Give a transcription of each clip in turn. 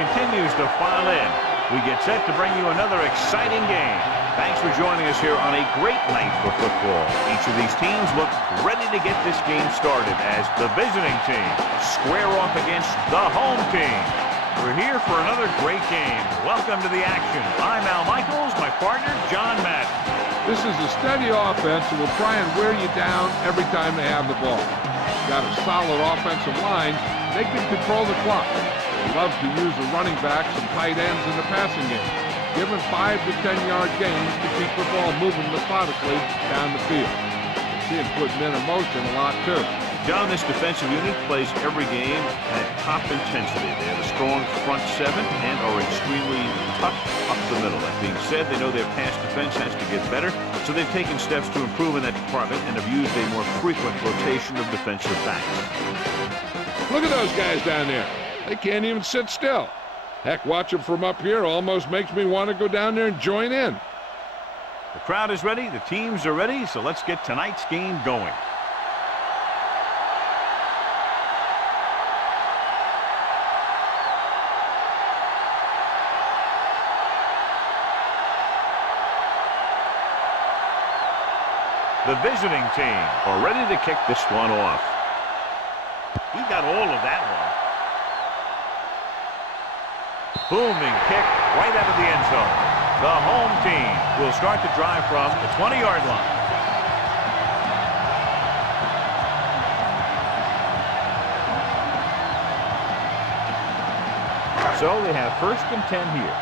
continues to file in. We get set to bring you another exciting game. Thanks for joining us here on a great night for football. Each of these teams look ready to get this game started as the visiting team square off against the home team. We're here for another great game. Welcome to the action. I'm Al Michaels, my partner, John Madden. This is a steady offense and will try and wear you down every time they have the ball. Got a solid offensive line. They can control the clock. They love to use the running backs and tight ends in the passing game. Give them 5 to 10 yard gains to keep the ball moving methodically down the field. You see it putting men in motion a lot too. John, this defensive unit plays every game at top intensity. They have a strong front seven and are extremely tough up the middle. That being said, they know their pass defense has to get better, so they've taken steps to improve in that department and have used a more frequent rotation of defensive backs. Look at those guys down there. They can't even sit still. Heck, watching from up here almost makes me want to go down there and join in. The crowd is ready, the teams are ready, so let's get tonight's game going. The visiting team are ready to kick this one off. He got all of that one. Booming kick right out of the end zone. The home team will start the drive from the 20-yard line. So they have 1st and 10 here.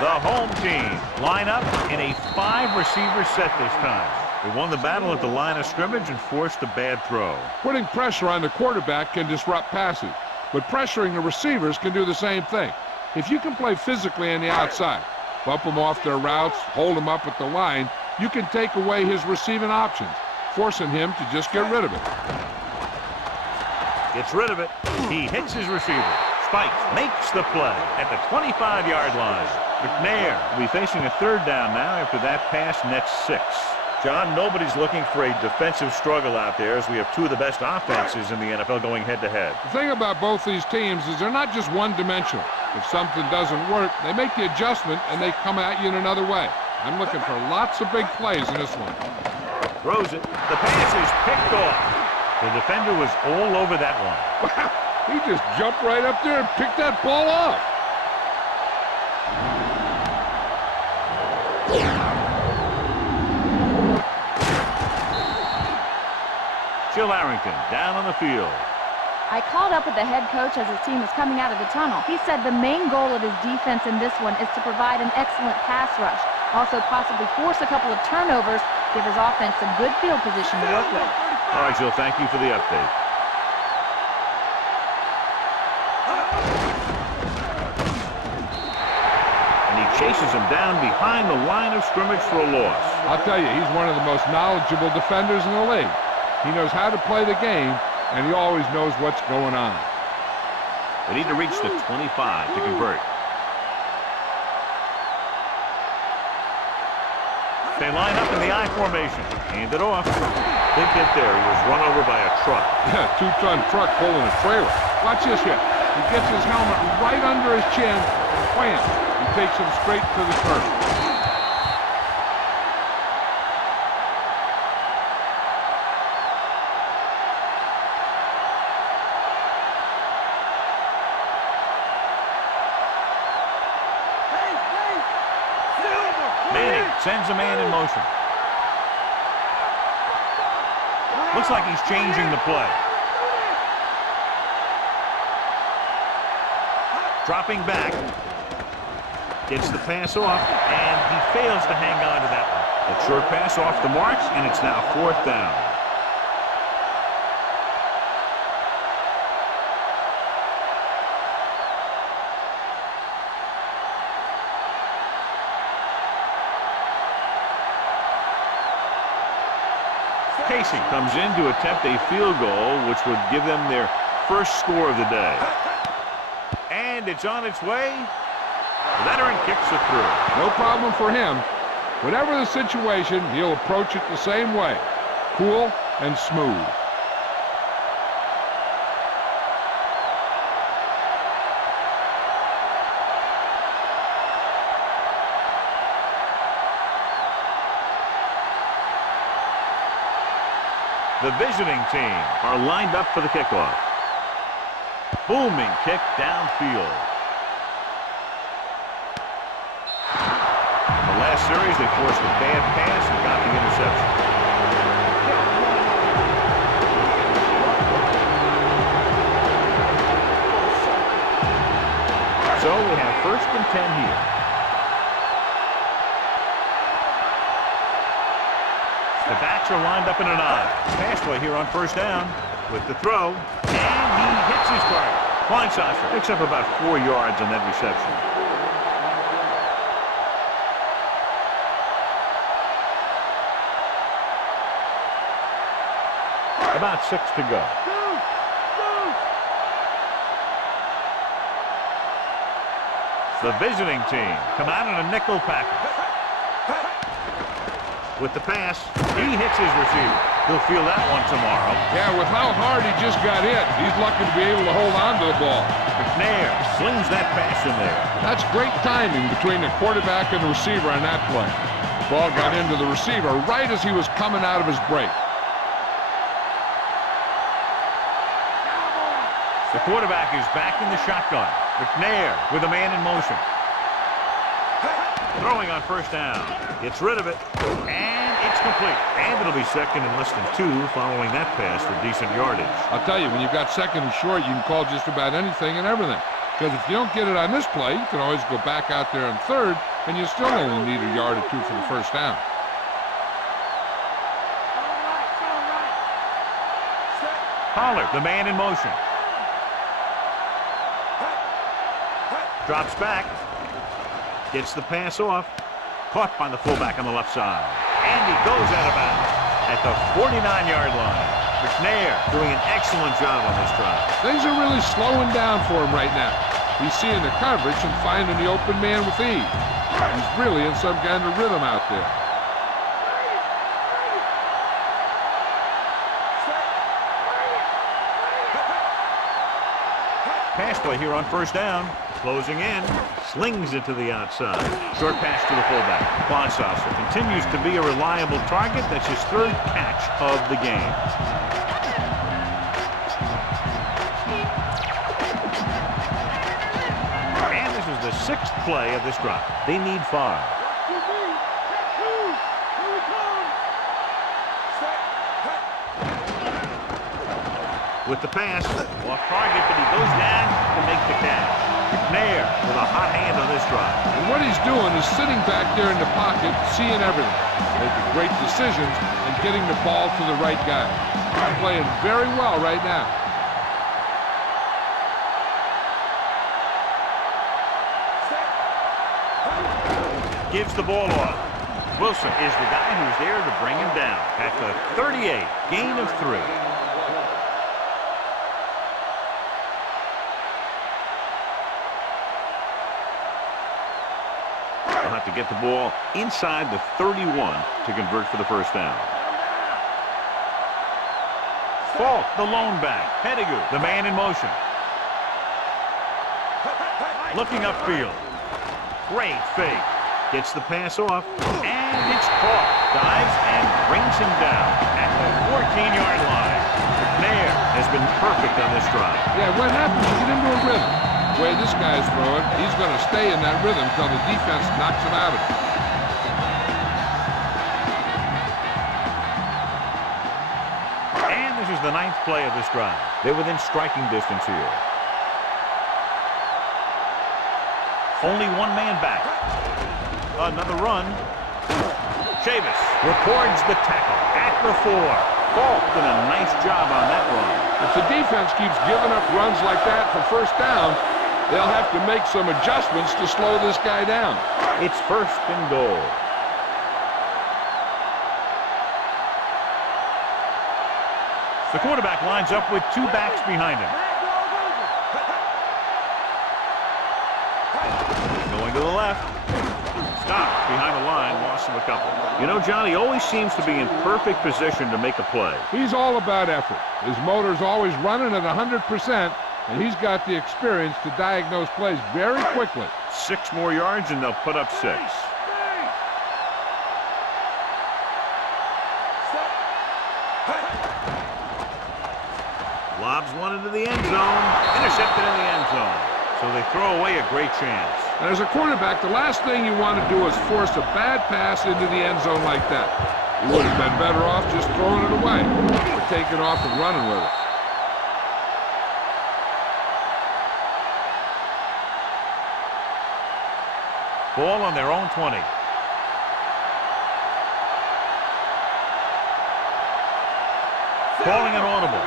The home team line up in a 5-receiver set this time. They won the battle at the line of scrimmage and forced a bad throw. Putting pressure on the quarterback can disrupt passes, but pressuring the receivers can do the same thing. If you can play physically on the outside, bump them off their routes, hold them up at the line, you can take away his receiving options, forcing him to just get rid of it. Gets rid of it. He hits his receiver. Spikes, makes the play at the 25-yard line. McNair will be facing a 3rd down now after that pass nets 6. John, nobody's looking for a defensive struggle out there as we have 2 of the best offenses in the NFL going head-to-head. The thing about both these teams is they're not just one-dimensional. If something doesn't work, they make the adjustment and they come at you in another way. I'm looking for lots of big plays in this one. Throws it. The pass is picked off. The defender was all over that one. He just jumped right up there and picked that ball off. Jill Arrington down on the field. I called up with the head coach as his team was coming out of the tunnel. He said the main goal of his defense in this one is to provide an excellent pass rush. Also possibly force a couple of turnovers, give his offense some good field position to work with. All right, Jill, thank you for the update. And he chases him down behind the line of scrimmage for a loss. I'll tell you, he's one of the most knowledgeable defenders in the league. He knows how to play the game, and he always knows what's going on. They need to reach the 25 to convert. They line up in the I formation. Hand it off. Big hit there. He was run over by a truck. Yeah, 2-ton truck pulling a trailer. Watch this here. He gets his helmet right under his chin, and wham! He takes him straight to the turf. Sends a man in motion. Looks like he's changing the play. Dropping back. Gets the pass off, and he fails to hang on to that one. A short pass off the mark, and it's now 4th down. Casey comes in to attempt a field goal, which would give them their 1st score of the day. And it's on its way. Veteran kicks it through. No problem for him. Whatever the situation, he'll approach it the same way. Cool and smooth. The visiting team are lined up for the kickoff. Booming kick downfield. In the last series, they forced a bad pass and got the interception. So we have 1st and 10 here. The backs are lined up in an I. Pass play here on 1st down with the throw. And he hits his target. Kleinsasser picks up about 4 yards on that reception. About 6 to go. The visiting team come out in a nickel package. With the pass, he hits his receiver. He'll feel that one tomorrow. Yeah, with how hard he just got hit, he's lucky to be able to hold on to the ball. McNair slings that pass in there. That's great timing between the quarterback and the receiver on that play. Ball got into the receiver right as he was coming out of his break. The quarterback is back in the shotgun. McNair with a man in motion. Throwing on 1st down. Gets rid of it. And it's complete. And it'll be 2nd and less than 2 following that pass for decent yardage. I'll tell you, when you've got 2nd and short, you can call just about anything and everything. Because if you don't get it on this play, you can always go back out there on 3rd, and you still only need a yard or 2 for the 1st down. Pollard, the man in motion. Drops back. Gets the pass off. Caught by the fullback on the left side. And he goes out of bounds at the 49-yard line. McNair doing an excellent job on this drive. Things are really slowing down for him right now. He's seeing the coverage and finding the open man with ease. He's really in some kind of rhythm out there. Pass play here on 1st down. Closing in. Slings it to the outside. Short pass to the fullback. Kleinsasser continues to be a reliable target. That's his 3rd catch of the game. And this is the 6th play of this drive. They need 5. With the pass, off target, but he goes down to make the catch. McNair with a hot hand on this drive. And what he's doing is sitting back there in the pocket, seeing everything, making great decisions, and getting the ball to the right guy. He's playing very well right now. Gives the ball off. Wilson is the guy who's there to bring him down at the 38, gain of 3. To get the ball inside the 31 to convert for the 1st down. Falk, the lone back. Pettigrew, the man in motion. Looking upfield. Great fake. Gets the pass off. And it's caught. Dives and brings him down at the 14-yard line. McNair has been perfect on this drive. Yeah, what happens? You get into a rhythm. The way this guy's throwing, he's going to stay in that rhythm until the defense knocks him out of it. And this is the 9th play of this drive. They're within striking distance here. Only 1 man back. Another run. Chavis records the tackle at the 4. Falk did a nice job on that run. If the defense keeps giving up runs like that for 1st down, they'll have to make some adjustments to slow this guy down. It's 1st and goal. The quarterback lines up with 2 backs behind him. Going to the left. Stopped behind the line, loss of a couple. You know, John, he always seems to be in perfect position to make a play. He's all about effort. His motor's always running at 100%. And he's got the experience to diagnose plays very quickly. 6 more yards and they'll put up 6. Lobs one into the end zone. Intercepted in the end zone. So they throw away a great chance. And as a quarterback, the last thing you want to do is force a bad pass into the end zone like that. You would have been better off just throwing it away or taking off and running with it. Ball on their own 20. Calling an audible.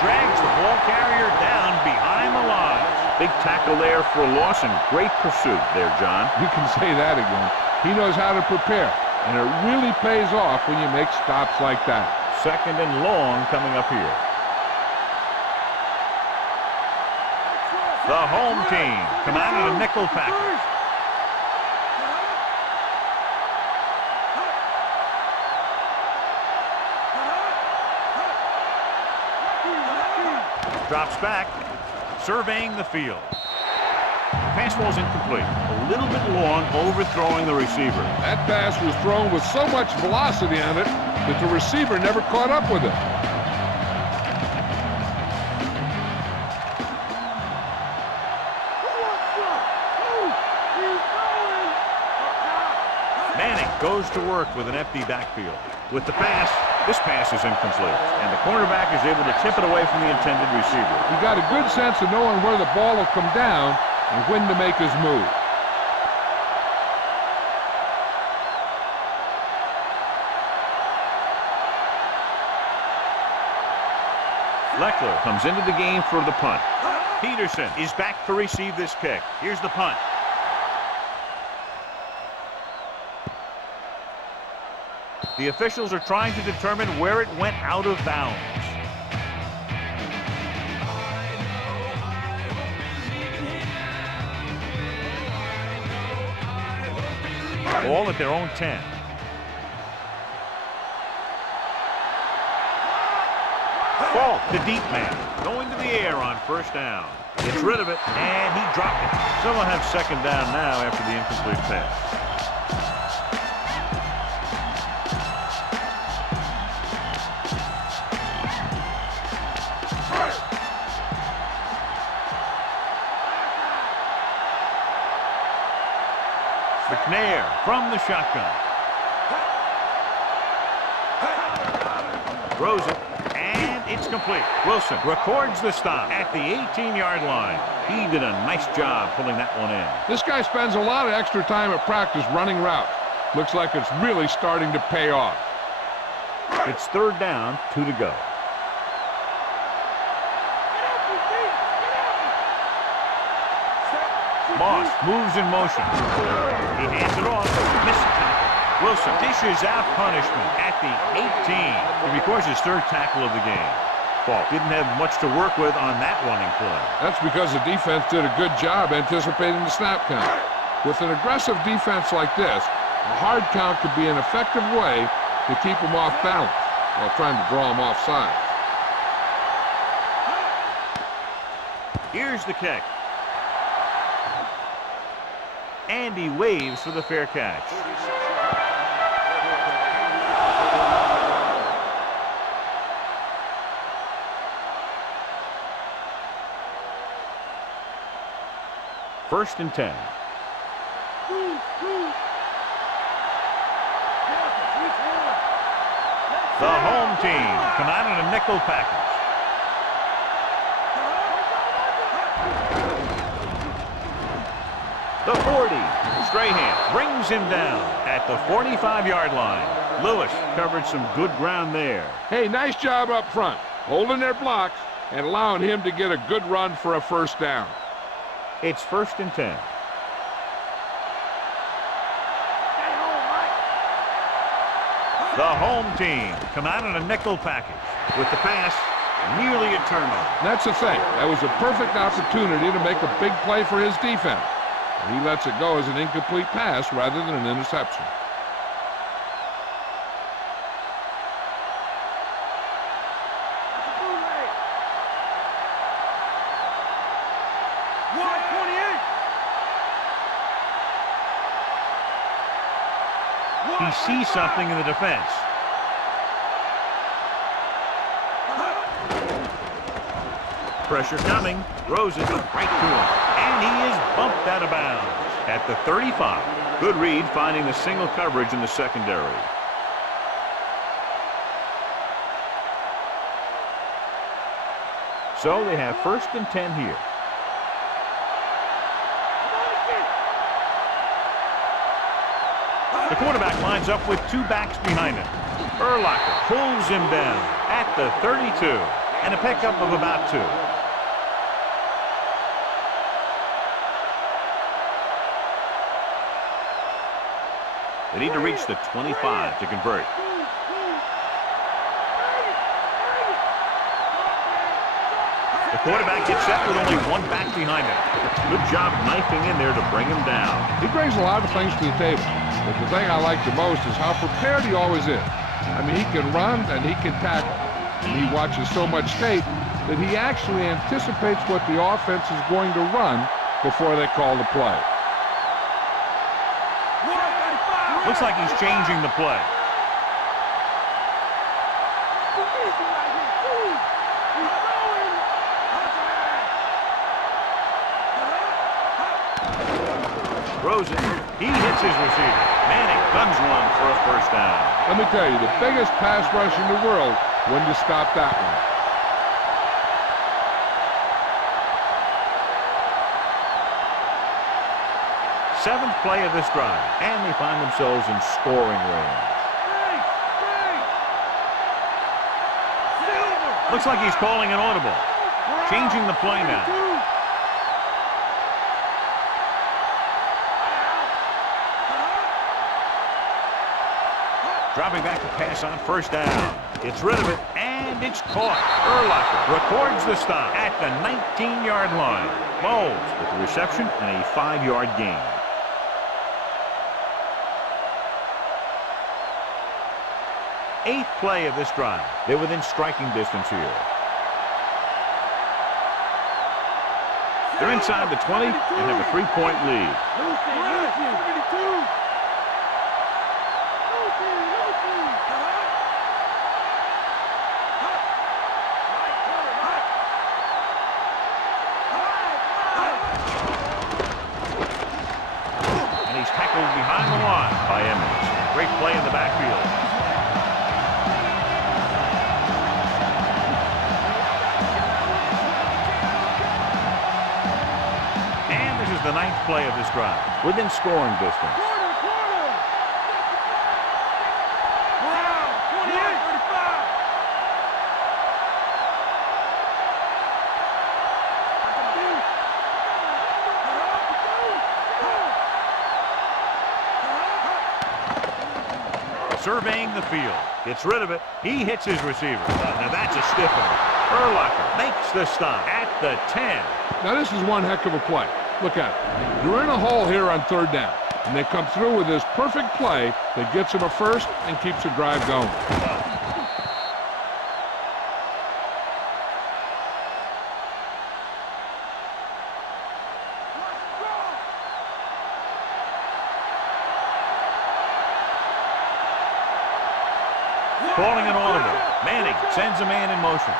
Drags the ball carrier down behind the line. Big tackle there for a loss and great pursuit there, John. You can say that again. He knows how to prepare, and it really pays off when you make stops like that. 2nd and long coming up here. The home team come out in a nickel package. Drops back, surveying the field. Pass ball's incomplete. A little bit long, overthrowing the receiver. That pass was thrown with so much velocity on it that the receiver never caught up with it. Manning goes to work with an empty backfield. With the pass, this pass is incomplete, and the cornerback is able to tip it away from the intended receiver. He got a good sense of knowing where the ball will come down and when to make his move. Leckler comes into the game for the punt. Peterson is back to receive this kick. Here's the punt. The officials are trying to determine where it went out of bounds. Ball at their own 10. Ball, the deep man, going to the air on 1st down. Gets rid of it, and he dropped it. So we'll have 2nd down now after the incomplete pass. McNair from the shotgun. Throws it, and it's complete. Wilson records the stop at the 18-yard line. He did a nice job pulling that one in. This guy spends a lot of extra time at practice running routes. Looks like it's really starting to pay off. It's 3rd down, 2 to go. Moss moves in motion. He hands it off. Missed tackle. Wilson dishes out punishment at the 18. He records his 3rd tackle of the game. Falk didn't have much to work with on that running play. That's because the defense did a good job anticipating the snap count. With an aggressive defense like this, a hard count could be an effective way to keep them off balance while trying to draw them off sides. Here's the kick. And he waves for the fair catch. First and 10. The home team come out in a nickel package. The 40. Strahan brings him down at the 45-yard line. Lewis covered some good ground there. Hey, nice job up front, holding their blocks and allowing him to get a good run for a 1st down. It's 1st and 10. The home team come out in a nickel package. With the pass, nearly a turnover. That's the thing. That was a perfect opportunity to make a big play for his defense. And he lets it go as an incomplete pass rather than an interception. He sees something in the defense. Pressure coming. Throws it right to him. And he is bumped out of bounds at the 35. Good read finding the single coverage in the secondary. So they have 1st and 10 here. The quarterback lines up with 2 backs behind him. Urlacher pulls him down at the 32 and a pickup of about 2. They need to reach the 25 to convert. The quarterback gets set with only 1 back behind him. Good job knifing in there to bring him down. He brings a lot of things to the table, but the thing I like the most is how prepared he always is. I mean, he can run and he can tackle. And he watches so much tape that he actually anticipates what the offense is going to run before they call the play. Looks like he's changing the play. Throws it. He hits his receiver. Manning guns one for a 1st down. Let me tell you, the biggest pass rush in the world wouldn't have stopped that one. Seventh play of this drive, and they find themselves in scoring range. Looks like he's calling an audible. Changing the play now. Dropping back to pass on 1st down. Gets rid of it, and it's caught. Urlacher records the stop at the 19-yard line. Bowles with the reception and a 5-yard gain. Eighth play of this drive. They're within striking distance here. They're inside the 20 and have a 3-point lead. And he's tackled behind the line by Emmons. Great play in the backfield. The 9th play of this drive, within scoring distance. Surveying the field, gets rid of it. He hits his receiver. Now that's a stiff one. Urlacher makes the stop at the 10. Now this is one heck of a play. Look at it. You're in a hole here on 3rd down, and they come through with this perfect play that gets them a 1st and keeps the drive going. Calling an audible. Manning sends a man in motion.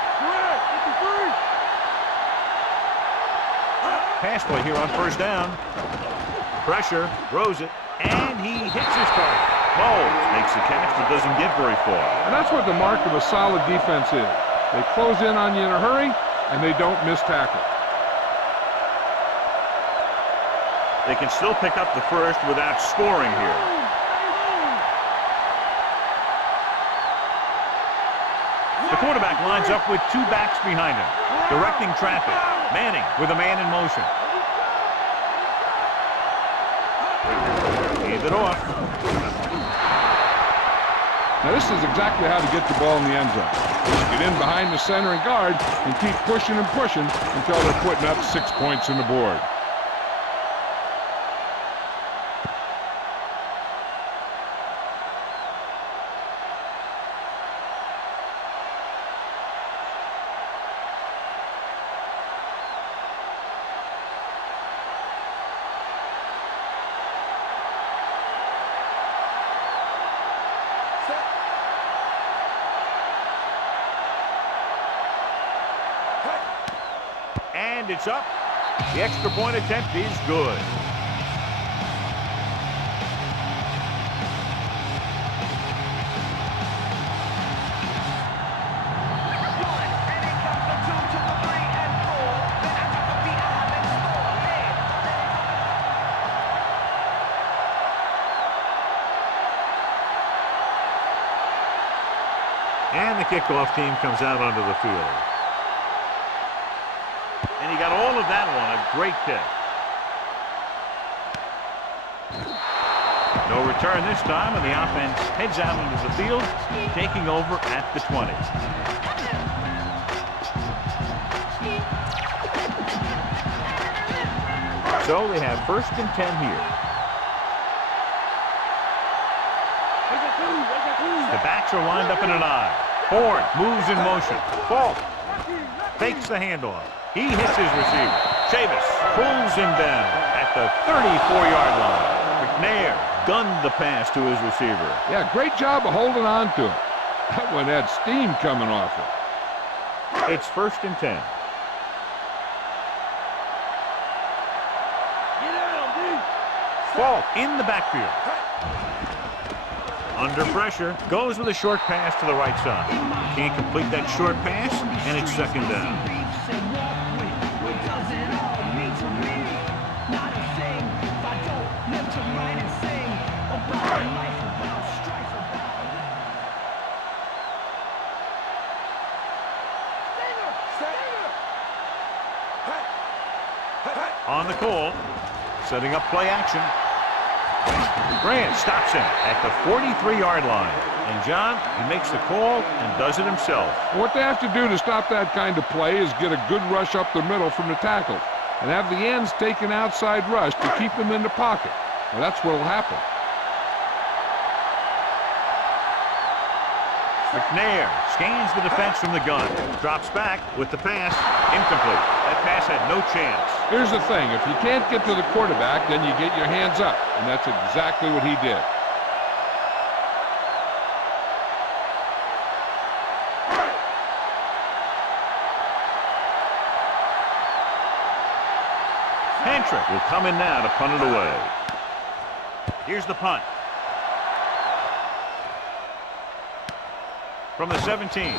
Pass play here on 1st down. Pressure, throws it, and he hits his target. Bowles makes the catch but doesn't get very far. And that's what the mark of a solid defense is. They close in on you in a hurry, and they don't miss tackle. They can still pick up the 1st without scoring here. The quarterback lines up with 2 backs behind him, directing traffic. Manning with a man in motion. Hand it off. Now this is exactly how to get the ball in the end zone. Just get in behind the center and guard and keep pushing and pushing until they're putting up 6 points on the board. And it's up. The extra point attempt is good. And the kickoff team comes out onto the field. And he got all of that one. A great kick. No return this time, and the offense heads out into the field, taking over at the 20. So they have 1st and 10 here. The backs are lined up in an I. Ford moves in motion. Falk fakes the handoff. He hits his receiver. Chavis pulls him down at the 34-yard line. McNair gunned the pass to his receiver. Yeah, great job of holding on to him. That one had steam coming off it. It's 1st and 10. Falk in the backfield. Under pressure, goes with a short pass to the right side. Can't complete that short pass, and it's 2nd down. On the call, setting up play action. Grant stops him at the 43-yard line. And John, he makes the call and does it himself. What they have to do to stop that kind of play is get a good rush up the middle from the tackle and have the ends take an outside rush to keep them in the pocket. Well, that's what will happen. McNair scans the defense from the gun. Drops back with the pass. Incomplete. That pass had no chance. Here's the thing. If you can't get to the quarterback, then you get your hands up. And that's exactly what he did. Hentrick will come in now to punt it away. Here's the punt. From the 17.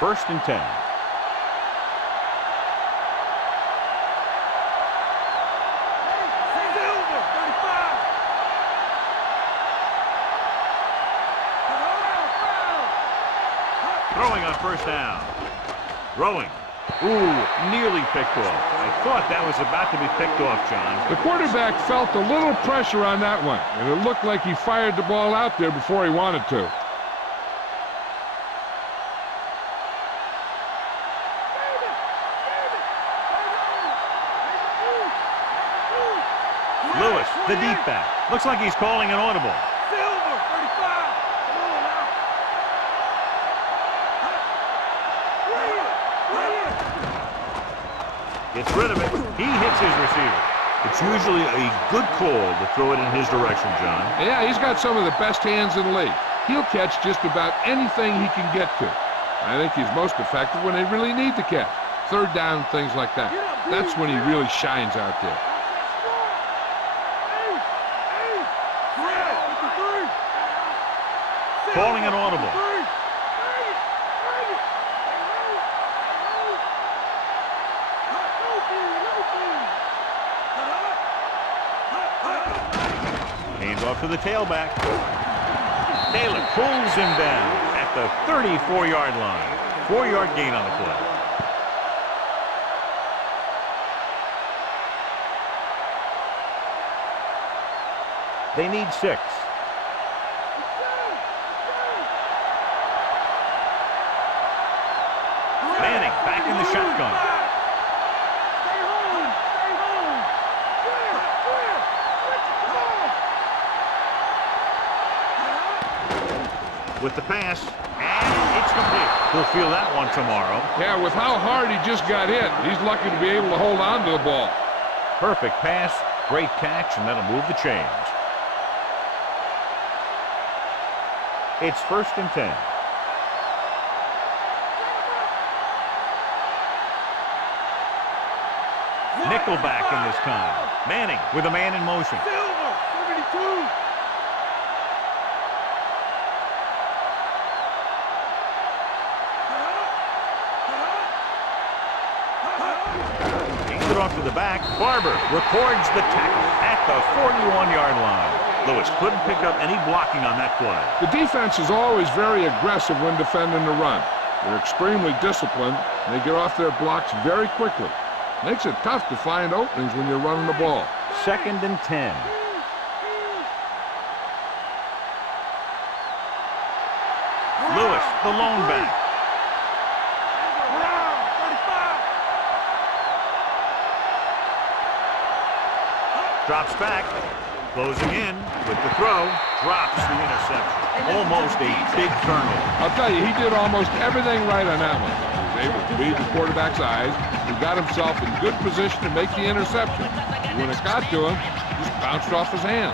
First and 10. Throwing on 1st down. Throwing. Ooh, nearly picked off. I thought that was about to be picked off, John. The quarterback felt a little pressure on that one, and it looked like he fired the ball out there before he wanted to. Lewis, the deep back. Looks like he's calling an audible. Gets rid of it. He hits his receiver. It's usually a good call to throw it in his direction, John. Yeah, he's got some of the best hands in the league. He'll catch just about anything he can get to. I think he's most effective when they really need to catch. 3rd down, things like that. That's when he really shines out there. Calling an audible. Hands off to the tailback. Taylor pulls him down at the 34-yard line. 4-yard gain on the play. They need 6. Manning back in the shotgun. With the pass, and it's complete. He'll feel that one tomorrow. Yeah, with how hard he just got hit, he's lucky to be able to hold on to the ball. Perfect pass Great catch, and that'll move the chains. It's 1st and 10. Nickelback in this time. Manning with a man in motion. Silver, 72. Hands it off to the back. Barber records the tackle at the 41-yard line. Lewis couldn't pick up any blocking on that play. The defense is always very aggressive when defending the run. They're extremely disciplined, and they get off their blocks very quickly. Makes it tough to find openings when you're running the ball. 2nd and 10. Lewis, the lone back. Drops back, closing in with the throw, drops the interception. Almost a big turnover. I'll tell you, he did almost everything right on that one. He was able to read the quarterback's eyes. He got himself in good position to make the interception. When it got to him, it just bounced off his hand.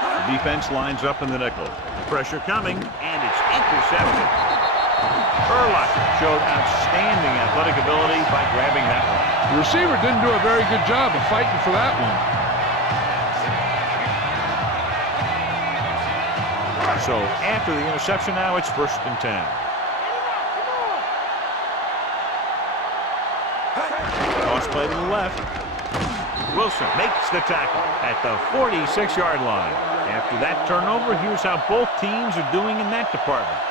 The defense lines up in the nickel. Pressure coming, and it's intercepted. Urlacher showed outstanding athletic ability by grabbing that one. The receiver didn't do a very good job of fighting for that one. So after the interception now, it's 1st and 10. Toss play to the left. Wilson makes the tackle at the 46-yard line. After that turnover, here's how both teams are doing in that department.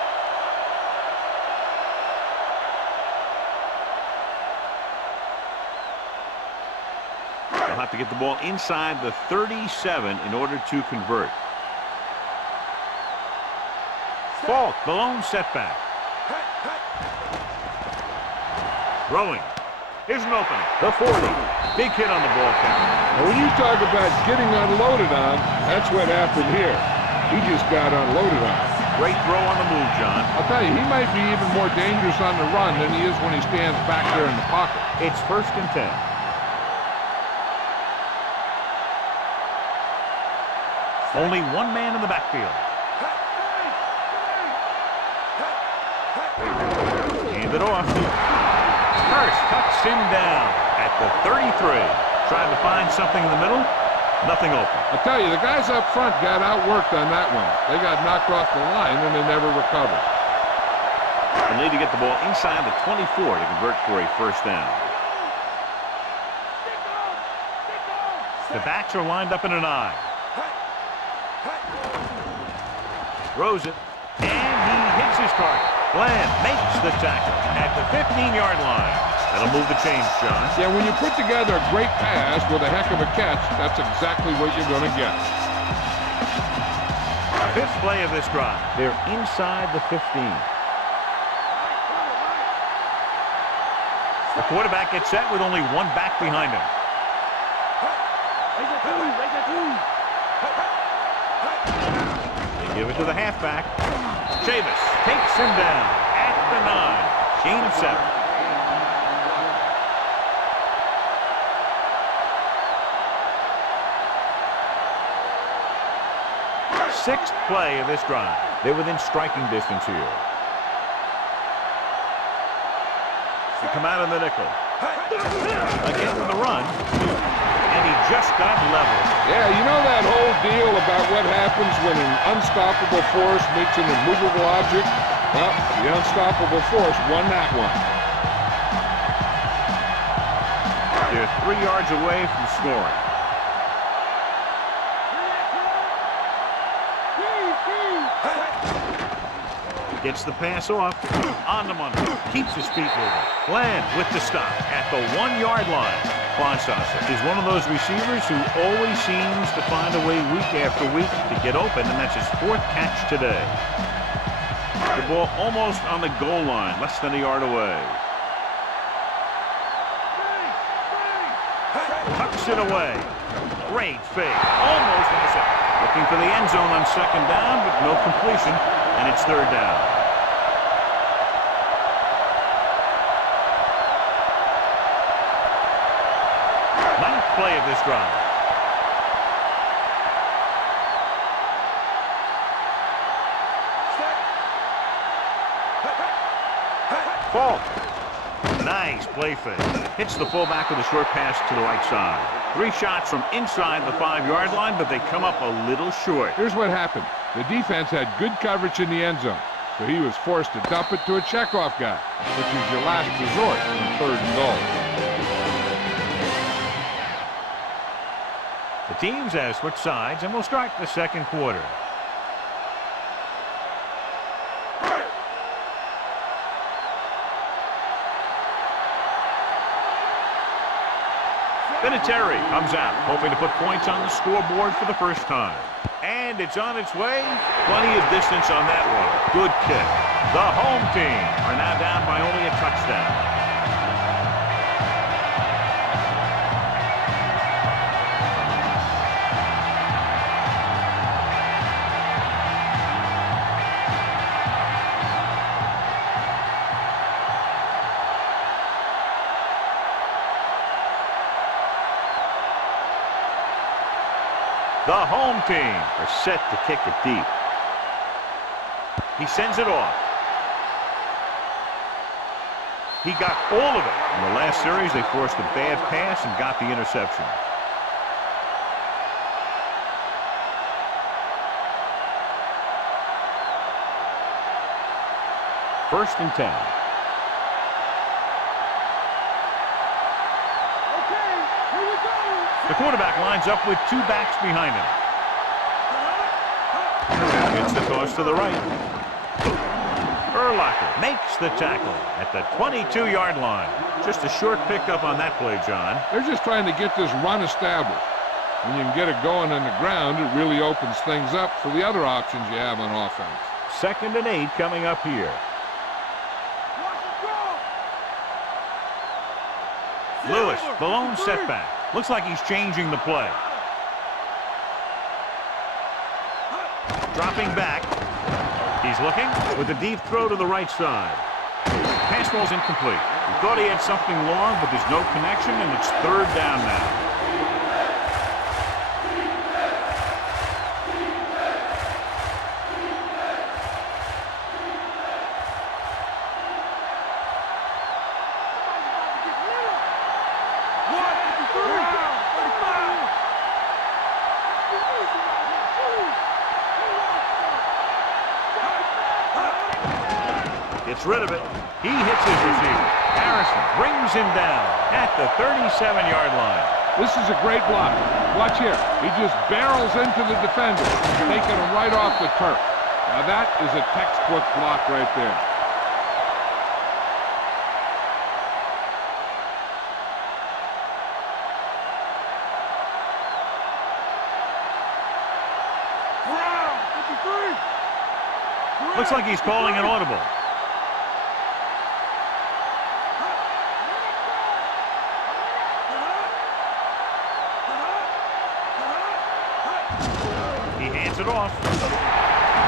They'll have to get the ball inside the 37 in order to convert. Falk, the lone setback. Throwing. Here's an opening. The 40. Big hit on the ball count. Now, when you talk about getting unloaded on, that's what happened here. He just got unloaded on. Great throw on the move, John. I'll tell you, he might be even more dangerous on the run than he is when he stands back there in the pocket. It's 1st and 10. Only one man in the backfield. Hand it off. Hurst cuts him down at the 33. Trying to find something in the middle. Nothing open. I'll tell you, the guys up front got outworked on that one. They got knocked off the line, and they never recovered. They need to get the ball inside the 24 to convert for a 1st down. The backs are lined up in an I. Throws it, and he hits his target. Bland makes the tackle at the 15-yard line. That'll move the chains, John. Yeah, when you put together a great pass with a heck of a catch, that's exactly what you're going to get. 5th play of this drive. They're inside the 15. The quarterback gets set with only one back behind him. They give it to the halfback. Chavis takes him down at the 9. Gain of 7. Sixth play of this drive. They're within striking distance here. They come out of the nickel. Again with the run. And he just got level. Yeah, you know that whole deal about what happens when an unstoppable force meets an immovable object? Well, the unstoppable force won that one. They're 3 yards away from scoring. Gets the pass off. On the money. Keeps his feet moving. Bland with the stop at the 1-yard line. Fonsaca is one of those receivers who always seems to find a way week after week to get open, and that's his 4th catch today. The ball almost on the goal line, less than a yard away. Tucks it away. Great fake. Almost intercepted. Looking for the end zone on 2nd down, but no completion, and it's 3rd down. play of this drive. Fault. Nice play fake. Hits the fullback with a short pass to the right side. 3 shots from inside the 5-yard line, but they come up a little short. Here's what happened. The defense had good coverage in the end zone, so he was forced to dump it to a checkoff guy, which is your last resort on 3rd and goal. The teams have switched sides, and we'll start the second quarter. Vinatieri comes out, hoping to put points on the scoreboard for the first time. And it's on its way. Plenty of distance on that one. Good kick. The home team are now down by only a touchdown. The home team are set to kick it deep. He sends it off. He got all of it. In the last series, they forced a bad pass and got the interception. First and 10. The quarterback lines up with 2 backs behind him. Gets the toss to the right. Urlacher makes the tackle at the 22-yard line. Just a short pickup on that play, John. They're just trying to get this run established. When you can get it going on the ground, it really opens things up for the other options you have on offense. 2nd and 8 coming up here. Lewis, the lone setback. Looks like he's changing the play. Dropping back. He's looking with a deep throw to the right side. Pass ball's incomplete. He thought he had something long, but there's no connection, and it's 3rd down now. Gets rid of it. He hits his receiver. Harrison brings him down at the 37-yard line. This is a great block. Watch here. He just barrels into the defender, taking him right off the turf. Now that is a textbook block right there. Looks like he's calling an audible. He hands it off.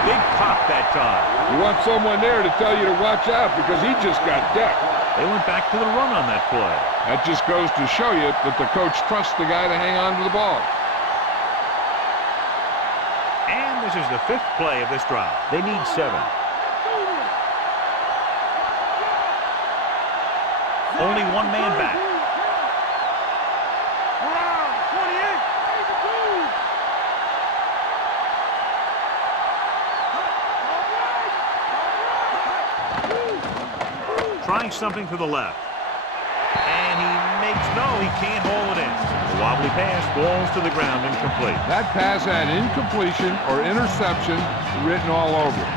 Big pop that time. You want someone there to tell you to watch out because he just got decked. They went back to the run on that play. That just goes to show you that the coach trusts the guy to hang on to the ball. And this is the 5th play of this drive. They need 7. Only 1 man back. Trying something to the left. And he can't hold it in. The wobbly pass falls to the ground incomplete. That pass had incompletion or interception written all over it.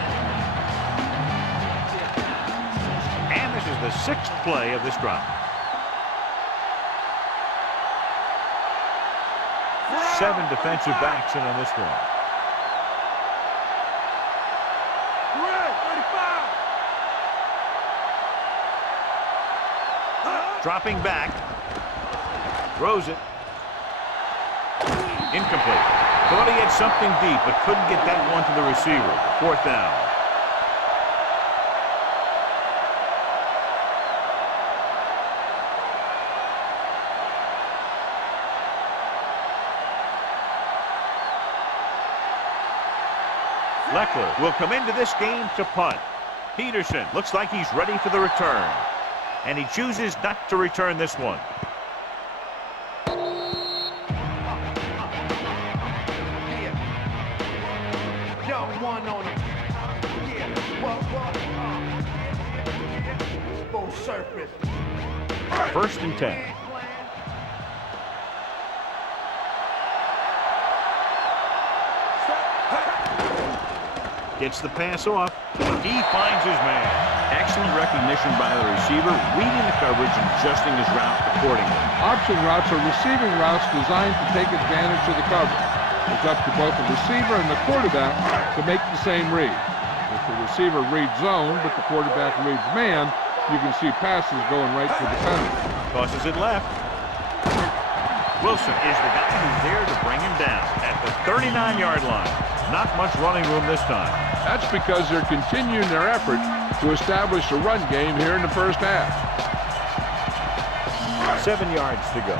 And this is the 6th play of this drive. 7 defensive backs in on this one. Dropping back. Throws it. Incomplete. Thought he had something deep, but couldn't get that one to the receiver. 4th down. Leckler will come into this game to punt. Peterson looks like he's ready for the return. And he chooses not to return this one. First and 10. Gets the pass off. He finds his man. Excellent recognition by the receiver, reading the coverage and adjusting his route accordingly. Option routes are receiving routes designed to take advantage of the coverage. It's up to both the receiver and the quarterback to make the same read. If the receiver reads zone, but the quarterback reads man, you can see passes going right to the penalty. Tosses it left. Wilson is the guy who's there to bring him down at the 39-yard line. Not much running room this time. That's because they're continuing their effort to establish a run game here in the first half. 7 yards to go.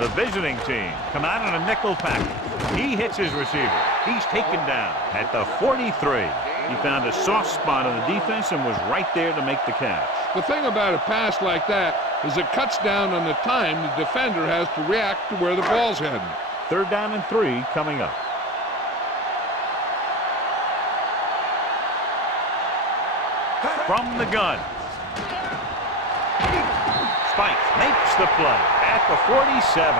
The visiting team come out on a nickel package. He hits his receiver. He's taken down at the 43. He found a soft spot on the defense and was right there to make the catch. The thing about a pass like that is it cuts down on the time the defender has to react to where the ball's heading. 3rd down and 3 coming up. From the gun. Spikes makes the play at the 47.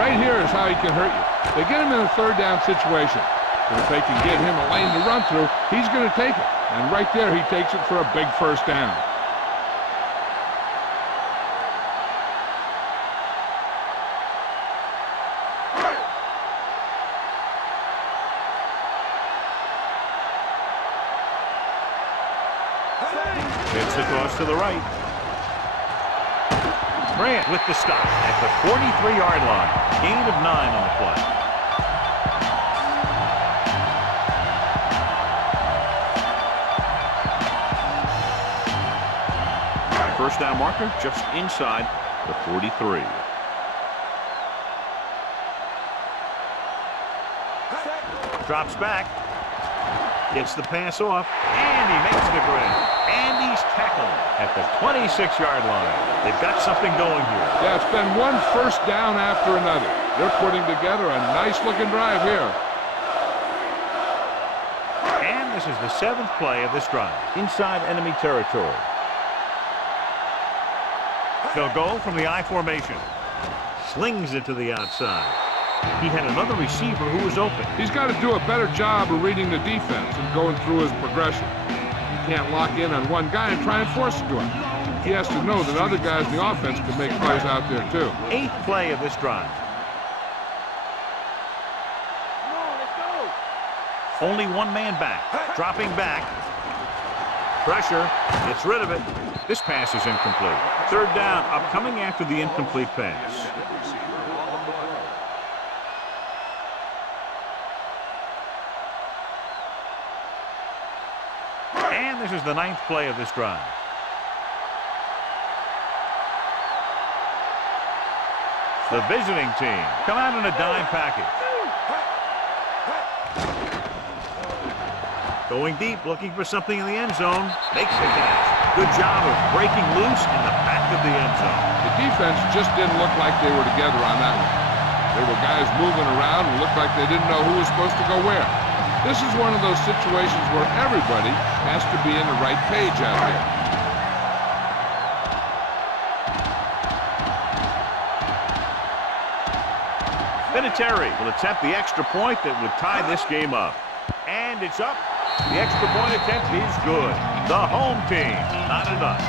Right here is how he can hurt you. They get him in a 3rd down situation. And if they can get him a lane to run through, he's going to take it. And right there, he takes it for a big 1st down. Gets the toss to the right. Grant with the stop at the 43-yard line. Gain of 9 on the play. First down marker just inside the 43. Drops back. Gets the pass off. And he makes the grab. And he's tackled at the 26-yard line. They've got something going here. Yeah, it's been one 1st down after another. They're putting together a nice-looking drive here. And this is the 7th play of this drive. Inside enemy territory. They'll go from the I formation. Slings it to the outside. He had another receiver who was open. He's got to do a better job of reading the defense and going through his progression. He can't lock in on one guy and try and force it to him. He has to know that other guys in the offense can make plays out there too. 8th play of this drive. Only one man back. Dropping back. Pressure. Gets rid of it. This pass is incomplete. 3rd down, upcoming after the incomplete pass. And this is the 9th play of this drive. The visiting team come out in a dime package. Going deep, looking for something in the end zone. Makes the catch. Good job of breaking loose in the back of the end zone. The defense just didn't look like they were together on that one. There were guys moving around and looked like they didn't know who was supposed to go where. This is one of those situations where everybody has to be in the right page out there. Vinatieri will attempt the extra point that would tie this game up. And it's up. The extra point attempt is good. The home team, not enough.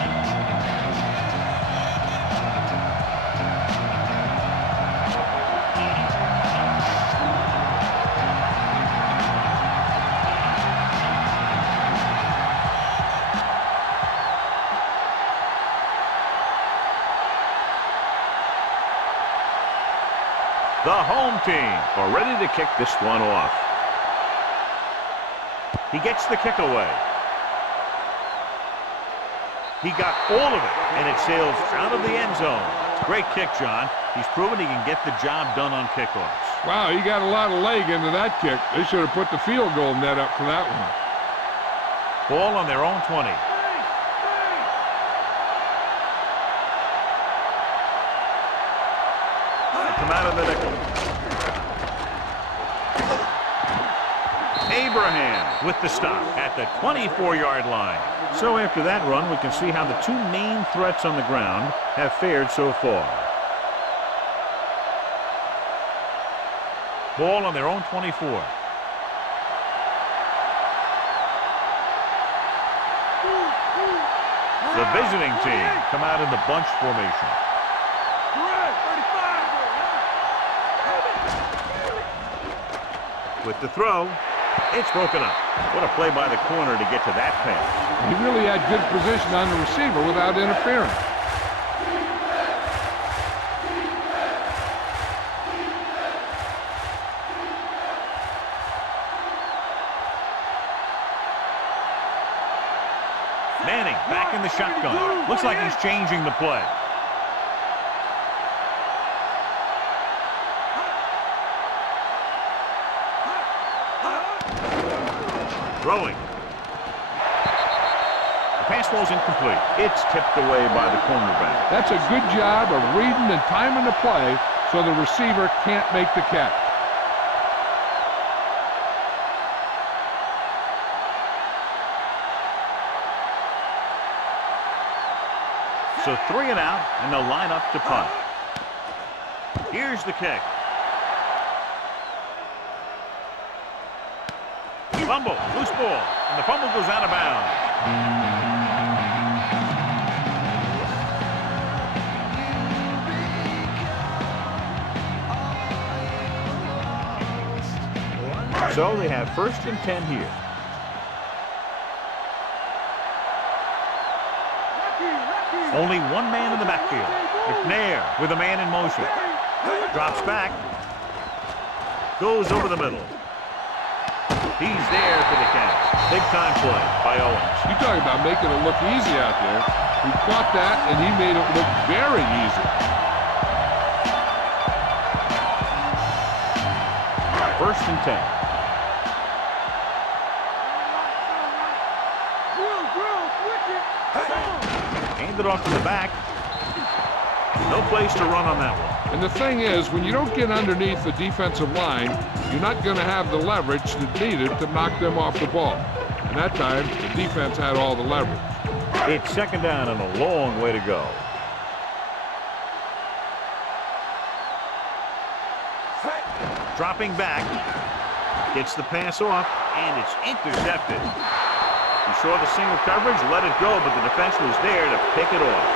The home team are ready to kick this one off. He gets the kick away. He got all of it, and it sails out of the end zone. Great kick, John. He's proven he can get the job done on kickoffs. Wow, he got a lot of leg into that kick. They should have put the field goal net up for that one. Ball on their own 20. Come out of the nickel. Abraham with the stop at the 24-yard line. So after that run, we can see how the two main threats on the ground have fared so far. Ball on their own 24. The visiting team come out in the bunch formation. With the throw, it's broken up. What a play by the corner to get to that pass. He really had good position on the receiver without interference. Manning back in the shotgun. Looks like he's changing the play. Throwing. The pass falls incomplete. It's tipped away by the cornerback. That's a good job of reading and timing the play so the receiver can't make the catch. So 3 and out, and they'll line up to punt. Here's the kick. Fumble, loose ball, and the fumble goes out of bounds. So they have 1st and 10 here. Only one man in the backfield. McNair with a man in motion. Drops back. Goes over the middle. He's there for the catch. Big time play by Owens. You talking about making it look easy out there. He caught that, and he made it look very easy. 1st and 10. Hand it off to the back. No place to run on that one. And the thing is, when you don't get underneath the defensive line, you're not going to have the leverage that's needed to knock them off the ball. And that time, the defense had all the leverage. It's 2nd down and a long way to go. Dropping back. Gets the pass off, and it's intercepted. He saw the single coverage, let it go, but the defense was there to pick it off.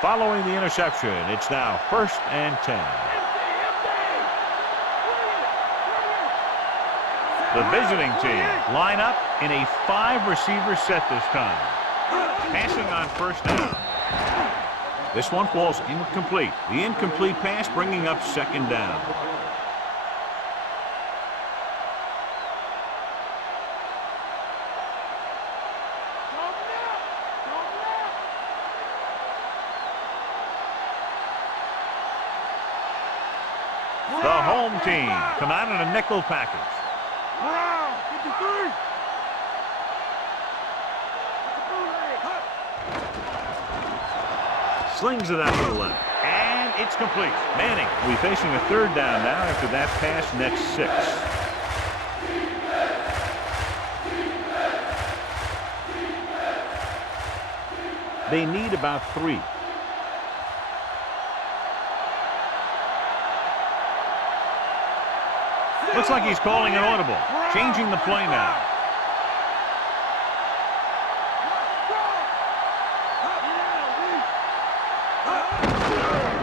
Following the interception, it's now 1st and 10. The visiting team line up in a 5-receiver set this time. Passing on 1st down. This one falls incomplete. The incomplete pass bringing up 2nd down. The home team come out in a nickel package. Wow, 53. Slings it out to the left. And it's complete. Manning will be facing a 3rd down now after that pass next 6. They need about 3. Looks like he's calling an audible. Changing the play now.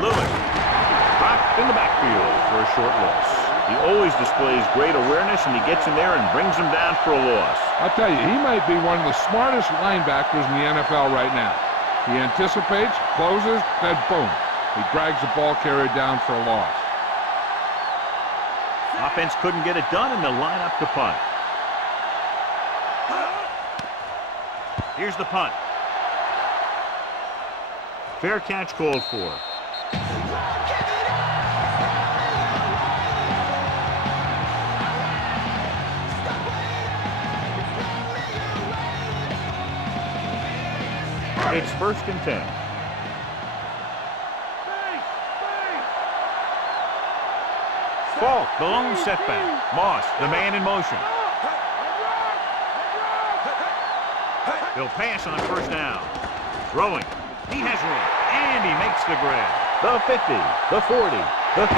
Lewis dropped in the backfield for a short loss. He always displays great awareness, and he gets in there and brings him down for a loss. I'll tell you, he might be one of the smartest linebackers in the NFL right now. He anticipates, closes, then boom. He drags the ball carrier down for a loss. Offense couldn't get it done, and they'll line up to punt. Here's the punt. Fair catch called for. It's 1st and 10. Falk, the lone setback. Moss, the man in motion. He'll pass on 1st down. Throwing. He has room, and he makes the grab. The 50, the 40, the 30.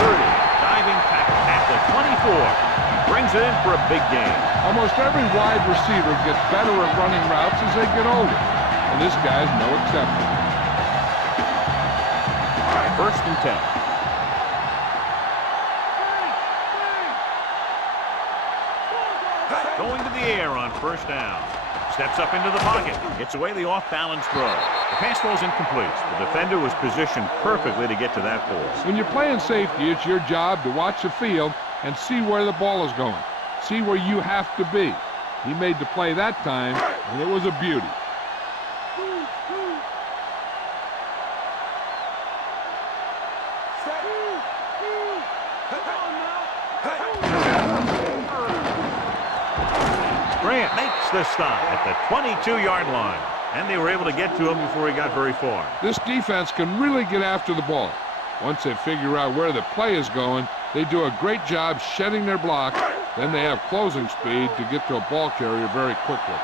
Diving tackle at the 24. He brings it in for a big gain. Almost every wide receiver gets better at running routes as they get older, and this guy's no exception. 1st and 10. Going to the air on 1st down. Steps up into the pocket. Gets away the off-balance throw. The pass ball's incomplete. The defender was positioned perfectly to get to that ball. When you're playing safety, it's your job to watch the field and see where the ball is going. See where you have to be. He made the play that time, and it was a beauty. Grant makes the stop at the 22-yard line, and they were able to get to him before he got very far. This defense can really get after the ball. Once they figure out where the play is going, they do a great job shedding their block. Then they have closing speed to get to a ball carrier very quickly.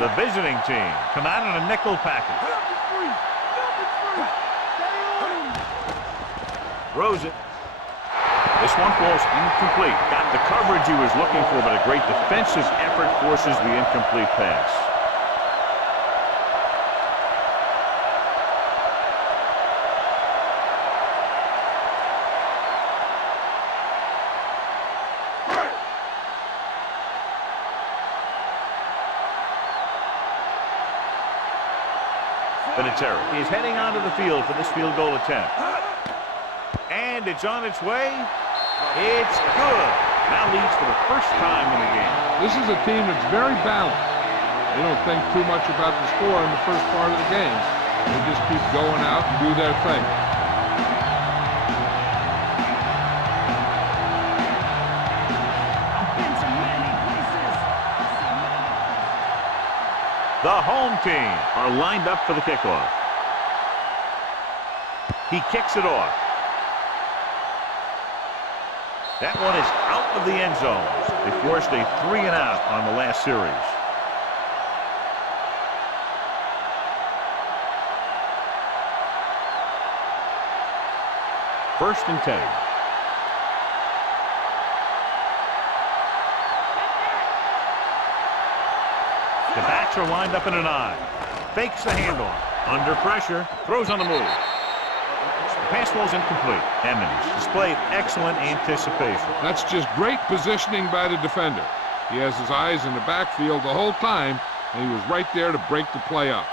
The visiting team come out in a nickel package. Throws it. This one falls incomplete. Got the coverage he was looking for, but a great defensive effort forces the incomplete pass. Vinatieri is heading onto the field for this field goal attempt. And it's on its way. It's good. Now leads for the first time in the game. This is a team that's very balanced. They don't think too much about the score in the first part of the game. They just keep going out and do their thing. The home team are lined up for the kickoff. He kicks it off. That one is out of the end zone. They forced a 3-and-out on the last series. First and 10. The backs are lined up in an I. Fakes the handoff. Under pressure. Throws on the move. The pass ball's incomplete. Emmons displayed excellent anticipation. That's just great positioning by the defender. He has his eyes in the backfield the whole time, and he was right there to break the play up.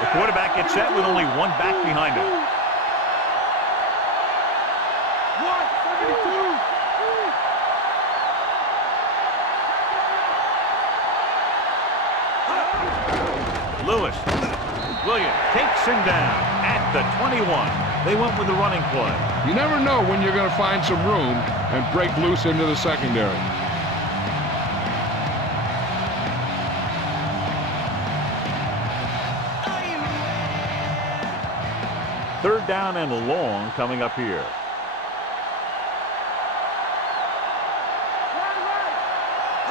The quarterback gets set with only one back behind him. Lewis. Williams takes him down at the 21. They went with the running play. You never know when you're going to find some room and break loose into the secondary. Third down and long coming up here.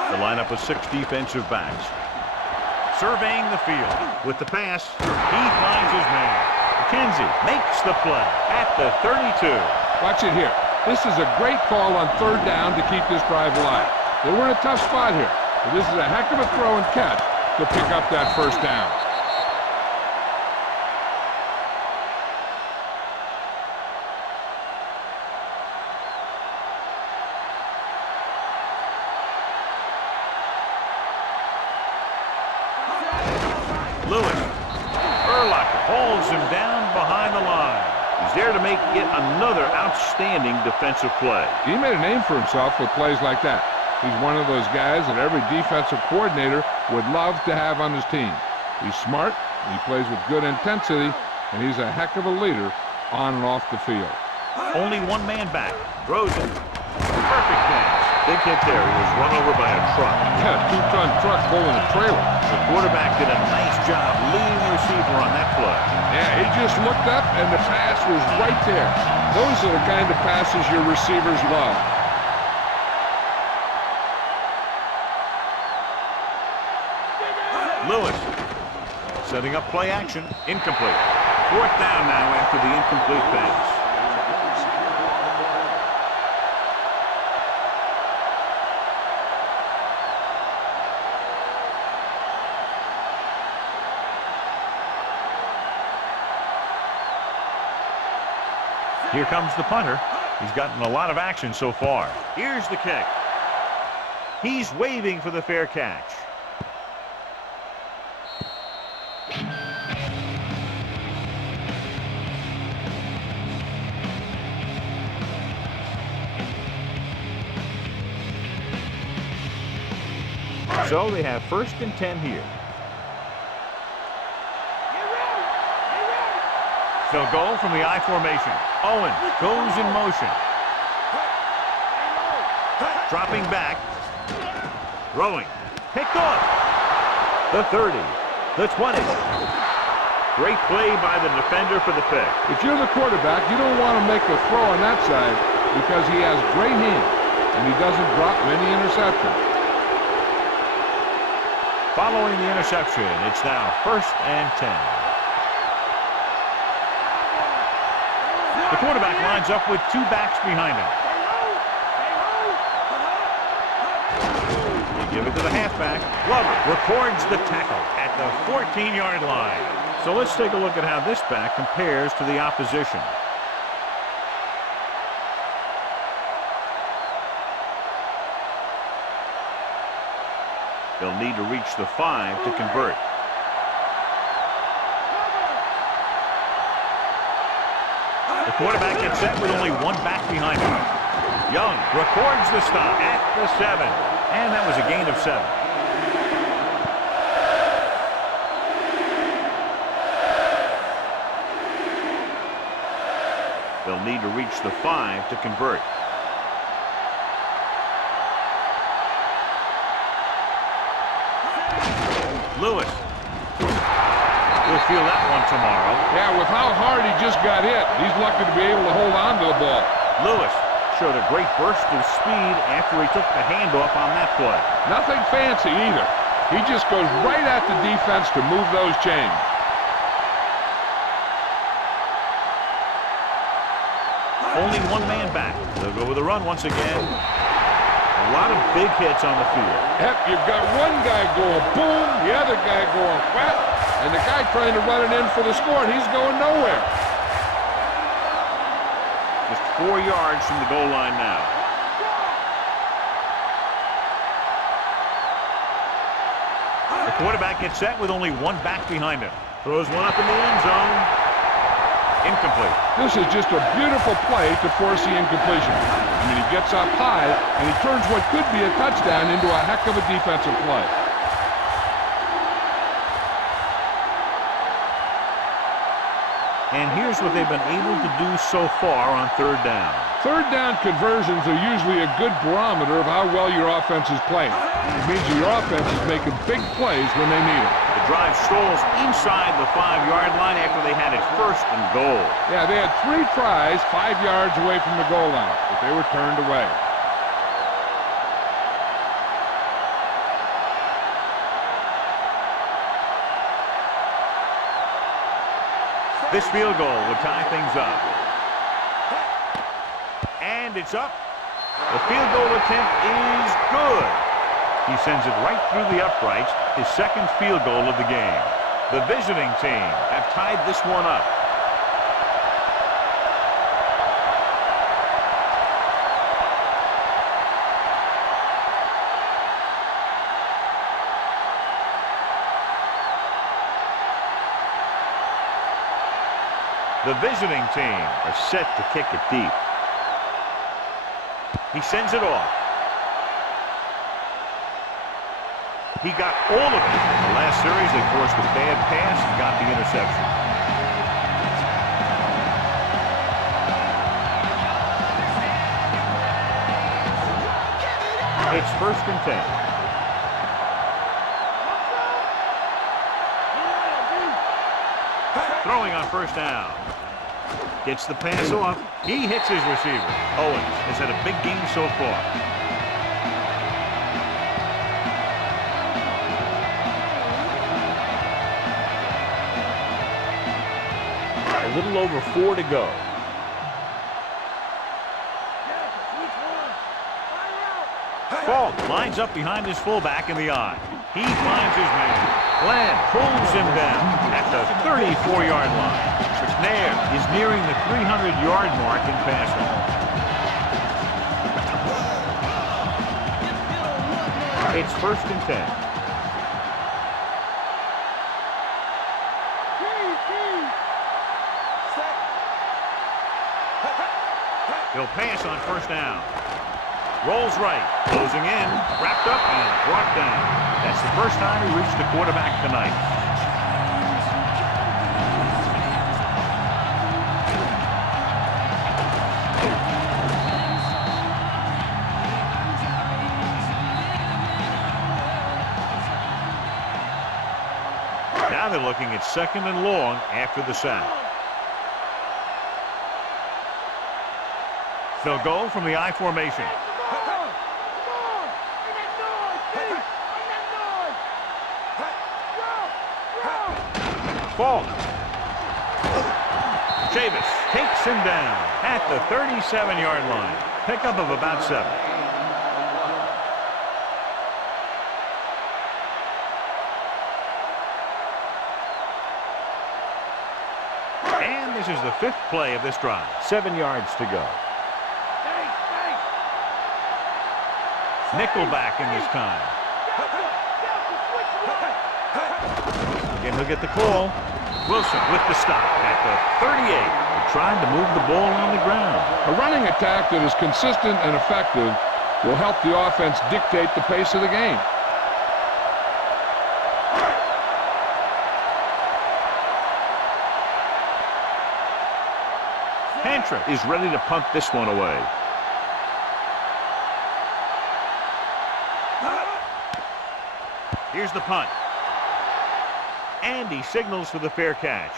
The lineup of 6 defensive backs. Surveying the field. With the pass, he finds his man. McKenzie makes the play at the 32. Watch it here. This is a great call on third down to keep this drive alive. They were in a tough spot here, but this is a heck of a throw and catch to pick up that first down. Lewis. Urlacher holds him down behind the line. He's there to make yet another outstanding defensive play. He made a name for himself with plays like that. He's one of those guys that every defensive coordinator would love to have on his team. He's smart, he plays with good intensity, and he's a heck of a leader on and off the field. Only one man back. Throws it. Perfect pass. Big hit there. He was run over by a truck. Yeah, two-ton truck pulling a trailer. The quarterback did a nice job leading the receiver on that play. Yeah, he just looked up and the pass was right there. Those are the kind of passes your receivers love. Lewis setting up play action. Incomplete. Fourth down now after the incomplete pass. Here comes the punter. He's gotten a lot of action so far. Here's the kick. He's waving for the fair catch. So they have 1st and 10 here. They'll go from the I formation. Owen goes in motion. Dropping back. Throwing. Picked off. The 30. The 20. Great play by the defender for the pick. If you're the quarterback, you don't want to make a throw on that side because he has great hands and he doesn't drop many interceptions. Following the interception, it's now 1st and 10. The quarterback lines up with 2 backs behind him. They give it to the halfback. Glover records the tackle at the 14-yard line. So let's take a look at how this back compares to the opposition. They'll need to reach the 5 to convert. The quarterback gets set with only 1 back behind him. Young records the stop at the 7. And that was a gain of 7. They'll need to reach the 5 to convert. Lewis. We'll feel that one tomorrow. Yeah, with how hard he just got hit, he's lucky to be able to hold on to the ball. Lewis showed a great burst of speed after he took the handoff on that play. Nothing fancy either. He just goes right at the defense to move those chains. Only 1 man back. They'll go with a run once again. A lot of big hits on the field. Yep, you've got one guy going boom, the other guy going whap, and the guy trying to run it in for the score, and he's going nowhere. Just 4 yards from the goal line now. The quarterback gets set with only 1 back behind him. Throws one up in the end zone. Incomplete. This is just a beautiful play to force the incompletion. I mean, he gets up high, and he turns what could be a touchdown into a heck of a defensive play. And here's what they've been able to do so far on 3rd down. 3rd down conversions are usually a good barometer of how well your offense is playing. It means your offense is making big plays when they need it. The drive stalls inside the 5-yard line after they had it 1st and goal. Yeah, they had 3 tries 5 yards away from the goal line, but they were turned away. This field goal would tie things up. And it's up. The field goal attempt is good. He sends it right through the uprights, his 2nd field goal of the game. The visiting team have tied this one up. The visiting team are set to kick it deep. He sends it off. He got all of it. In the last series, they forced a bad pass and got the interception. It's 1st and 10. Throwing on 1st down. Gets the pass off. He hits his receiver. Owens has had a big game so far. A little over 4 to go. Falk lines up behind his fullback in the I. He finds his man. Glenn pulls him down at the 34-yard line. McNair is nearing the 300-yard mark in passing. It's 1st and 10. He'll pass on 1st down. Rolls right, closing in, wrapped up and brought down. That's the first time he reached the quarterback tonight. Now they're looking at 2nd and long after the sack. They'll go from the I formation. Falk. Chavis takes him down at the 37-yard line. Pickup of about 7. And this is the 5th play of this drive. 7 yards to go. Nickelback in this time. Again, he'll get the call. Wilson with the stop at the 38. Trying to move the ball on the ground. A running attack that is consistent and effective will help the offense dictate the pace of the game. Pantra is ready to punt this one away. Here's the punt. And he signals for the fair catch.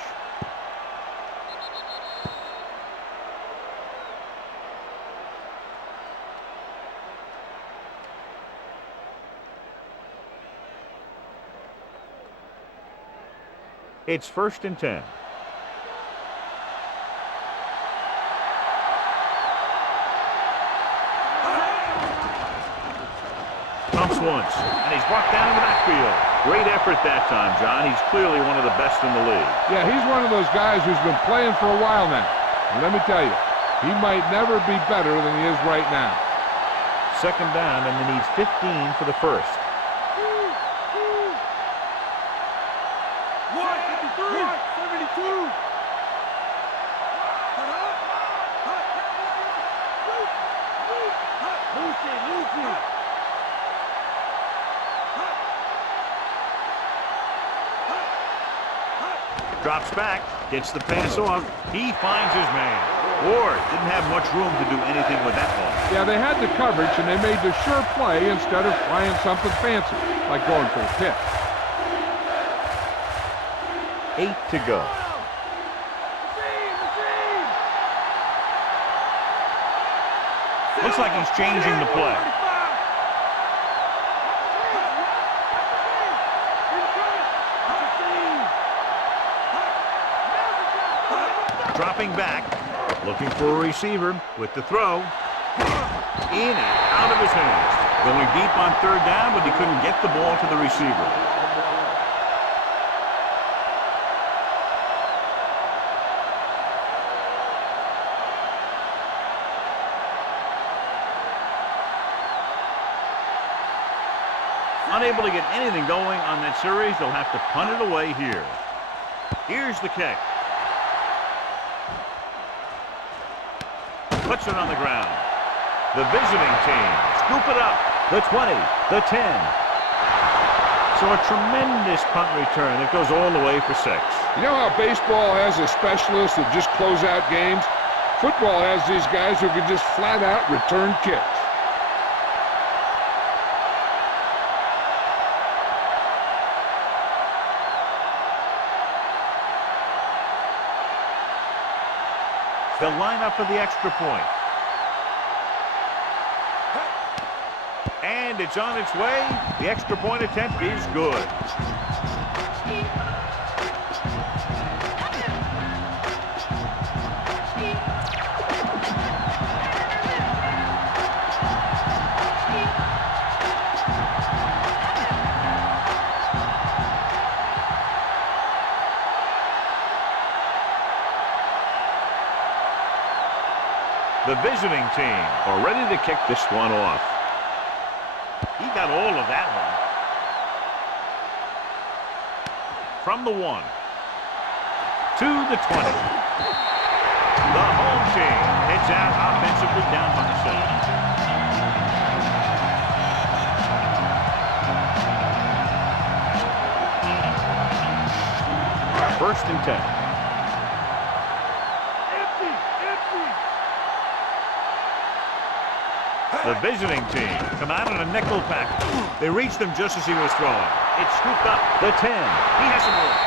It's 1st and 10. Pumps once, and he's brought down in the backfield. Great effort that time, John. He's clearly one of the best in the league. Yeah, he's one of those guys who's been playing for a while now. And let me tell you, he might never be better than he is right now. 2nd down, and they need 15 for the 1st. 72. Drops back, gets the pass off. He finds his man. Ward didn't have much room to do anything with that ball. Yeah, they had the coverage, and they made the sure play instead of trying something fancy, like going for a pick. 8 to go. Looks like he's changing the play. Dropping back, looking for a receiver with the throw. In and out of his hands. Going deep on 3rd down, but he couldn't get the ball to the receiver. Unable to get anything going on that series, they'll have to punt it away here. Here's the kick. puts it on the ground. The visiting team scoop it up. The 20, the 10. So a tremendous punt return that goes all the way for 6. You know how baseball has a specialist that just close out games? Football has these guys who can just flat out return kicks. They'll line up for the extra point. And it's on its way. The extra point attempt is good. The visiting team are ready to kick this one off. He got all of that one. From the 1 to the 20. The home team heads out offensively down by 7. First and 10. The visiting team come out in a nickel package. They reached him just as he was throwing. It's scooped up. The 10. He has a room.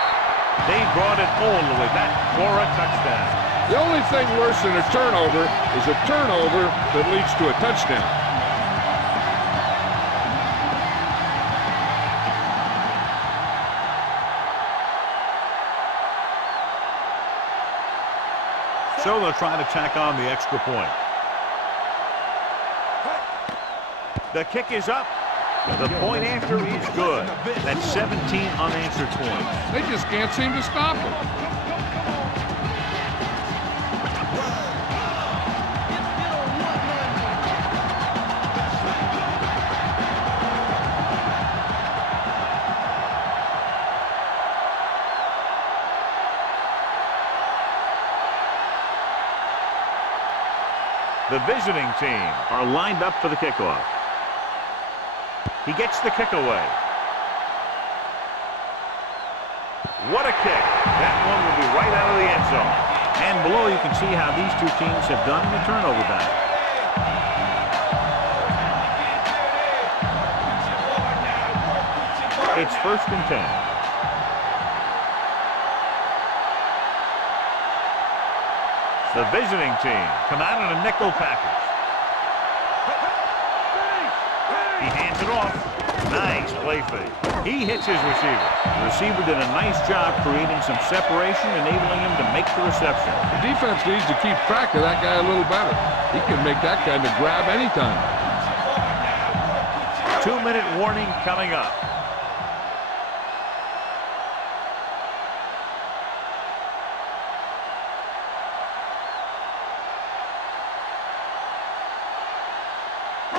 They brought it all the way back for a touchdown. The only thing worse than a turnover is a turnover that leads to a touchdown. So they'll try to tack on the extra point. The kick is up. The point after is good. That's 17 unanswered points. They just can't seem to stop him. The visiting team are lined up for the kickoff. He gets the kick away. What a kick. That one will be right out of the end zone. And below you can see how these two teams have done in the turnover battle. It's first and 10. The visiting team come out in a nickel package. He hands it off. Nice play fake. He hits his receiver. The receiver did a nice job creating some separation, enabling him to make the reception. The defense needs to keep track of that guy a little better. He can make that kind of grab anytime. 2-minute warning coming up.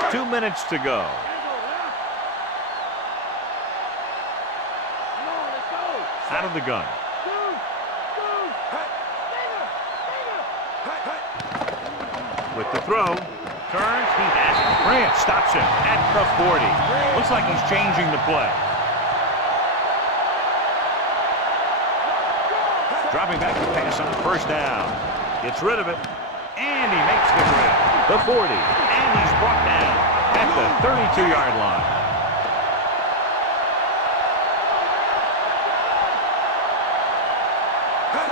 Two minutes to go. Out of the gun. With the throw. Turns. He has it. Grant stops him at the 40. Looks like he's changing the play. Dropping back to pass on first down. Gets rid of it. And he makes the grab. The 40. And he's brought down at the 32-yard line.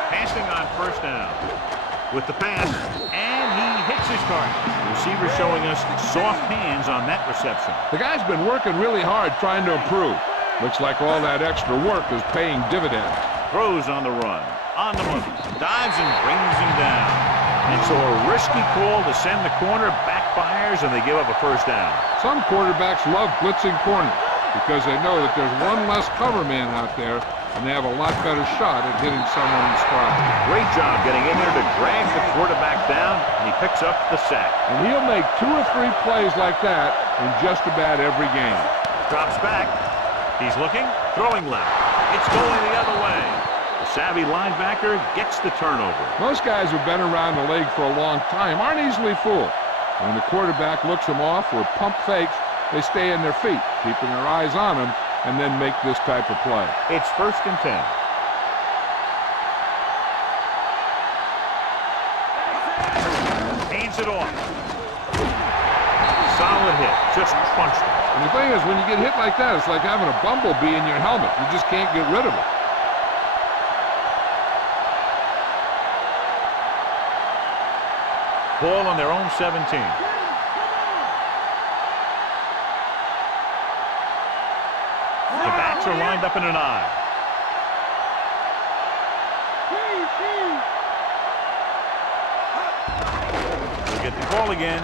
Passing on first down. With the pass. And he hits his target. The receiver showing us soft hands on that reception. The guy's been working really hard trying to improve. Looks like all that extra work is paying dividends. Throws on the run. On the move. Dives and brings him down. And so a risky call to send the corner backfires, and they give up a first down. Some quarterbacks love blitzing corners because they know that there's one less cover man out there, and they have a lot better shot at hitting someone in stride. Great job getting in there to drag the quarterback down, and he picks up the sack. And he'll make 2 or 3 plays like that in just about every game. Drops back. He's looking, throwing left. It's going the other way. The savvy linebacker gets the turnover. Most guys who've been around the league for a long time aren't easily fooled. When the quarterback looks them off or pump fakes, they stay in their feet, keeping their eyes on them, and then make this type of play. It's 1st and 10. Hands it off. Solid hit. Just punched it. And the thing is, when you get hit like that, it's like having a bumblebee in your helmet. You just can't get rid of it. Ball on their own 17. The backs are lined up in an eye. We'll get the call again.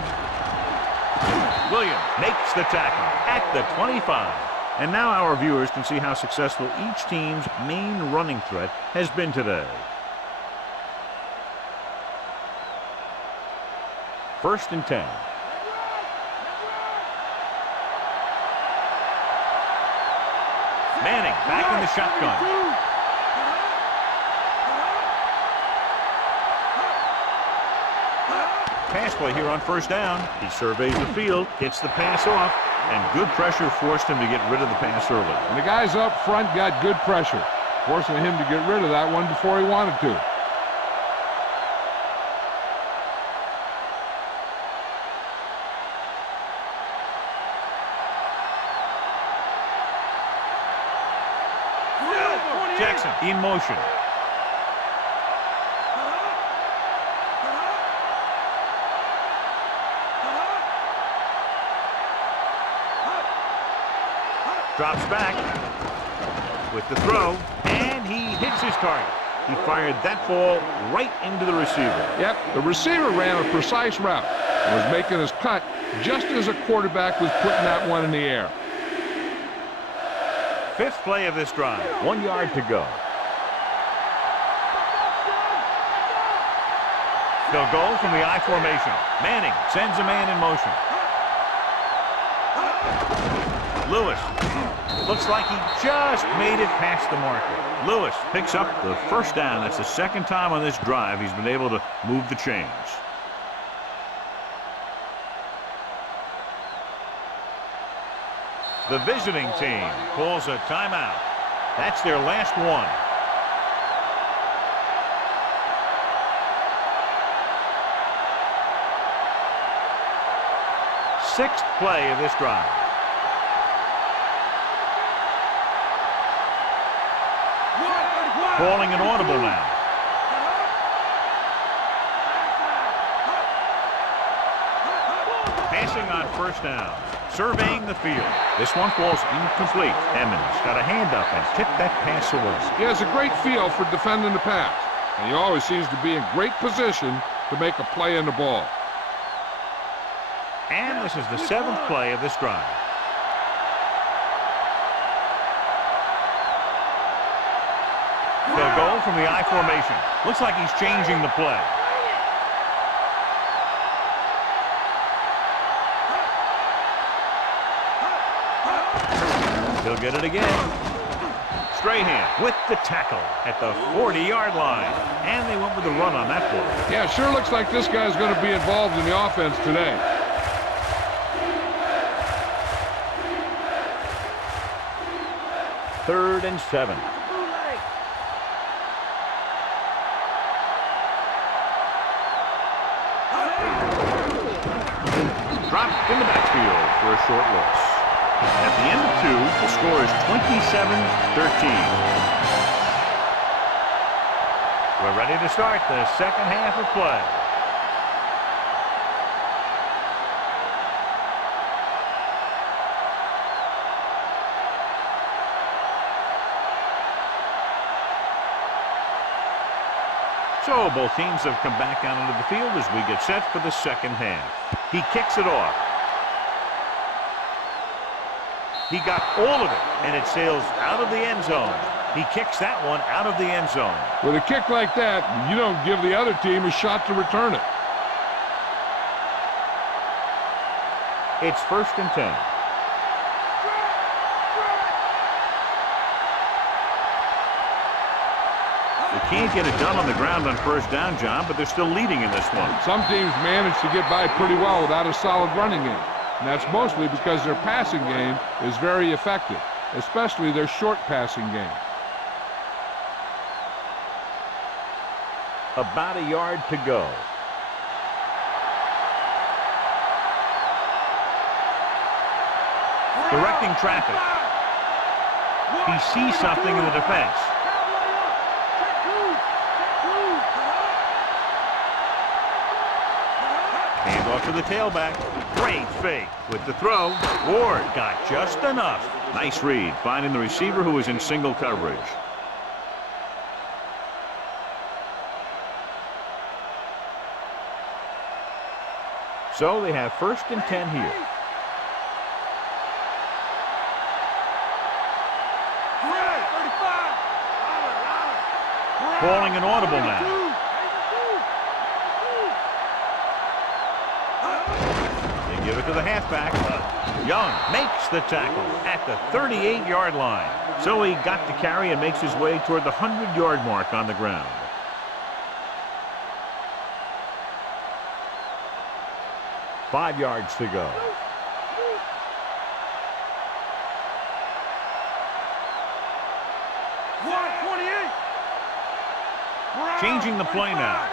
Williams makes the tackle at the 25. And now our viewers can see how successful each team's main running threat has been today. 1st and 10. Manning back in the shotgun. Pass play here on 1st down. He surveys the field, gets the pass off, and good pressure forced him to get rid of the pass early. And the guys up front got good pressure, forcing him to get rid of that one before he wanted to. Jackson in motion. Drops back with the throw, and he hits his target. He fired that ball right into the receiver. Yep, the receiver ran a precise route and was making his cut just as a quarterback was putting that one in the air. 5th play of this drive. 1 yard to go. They'll go from the I formation. Manning sends a man in motion. Lewis looks like he just made it past the marker. Lewis picks up the 1st down. That's the 2nd time on this drive he's been able to move the chains. The visiting team calls a timeout. That's their last one. 6th play of this drive. Calling an audible now. Passing on 1st down. Surveying the field. This one falls incomplete. Emmons got a hand up and tipped that pass away. He has a great feel for defending the pass, and he always seems to be in great position to make a play in the ball. And this is the 7th play of this drive. They'll go from the I formation. Looks like he's changing the play. He'll get it again. Strahan with the tackle at the 40-yard line. And they went with the run on that play. Yeah, sure looks like this guy's going to be involved in the offense today. Third and 7. Dropped in the backfield for a short loss. At the end of 2, the score is 27-13. We're ready to start the 2nd half of play. So both teams have come back out onto the field as we get set for the 2nd half. He kicks it off. He got all of it, and it sails out of the end zone. He kicks that one out of the end zone. With a kick like that, you don't give the other team a shot to return it. It's 1st and 10. They can't get it done on the ground on first down, John, but they're still leading in this one. Some teams manage to get by pretty well without a solid running game. And that's mostly because their passing game is very effective, especially their short passing game. About a yard to go. Directing traffic. He sees something in the defense. Hand off to the tailback. Great fake with the throw. Ward got just enough. Nice read, finding the receiver who was in single coverage. So they have 1st and 10 here. Calling an audible now. They give it to the halfback. Young makes the tackle at the 38-yard line. So he got the carry and makes his way toward the 100-yard mark on the ground. Five yards to go. Changing the play now.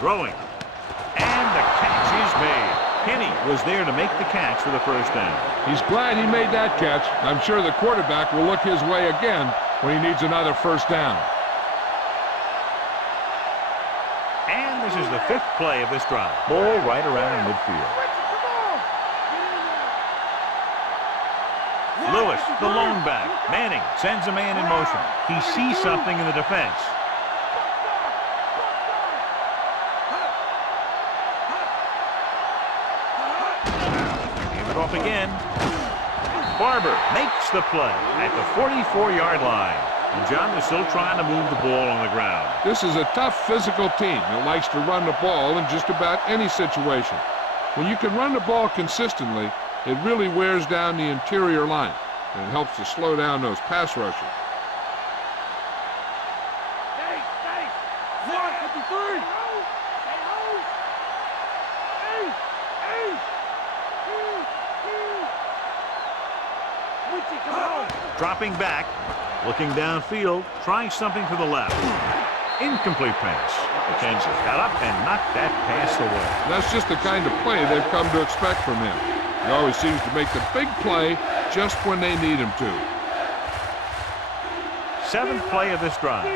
Throwing. And the catch is made. Kenny was there to make the catch for the first down. He's glad he made that catch. I'm sure the quarterback will look his way again when he needs another first down. And this is the 5th play of this drive. Ball right around midfield. Lewis, the lone back. Manning sends a man in motion. He sees something in the defense. Give it off again. Barber makes the play at the 44-yard line. And John is still trying to move the ball on the ground. This is a tough physical team that likes to run the ball in just about any situation. When you can run the ball consistently, it really wears down the interior line, and it helps to slow down those pass rushers. Dropping back, looking downfield, trying something to the left. Incomplete pass. McKenzie got up and knocked that pass away. That's just the kind of play they've come to expect from him. He always seems to make the big play just when they need him to. 7th play of this drive.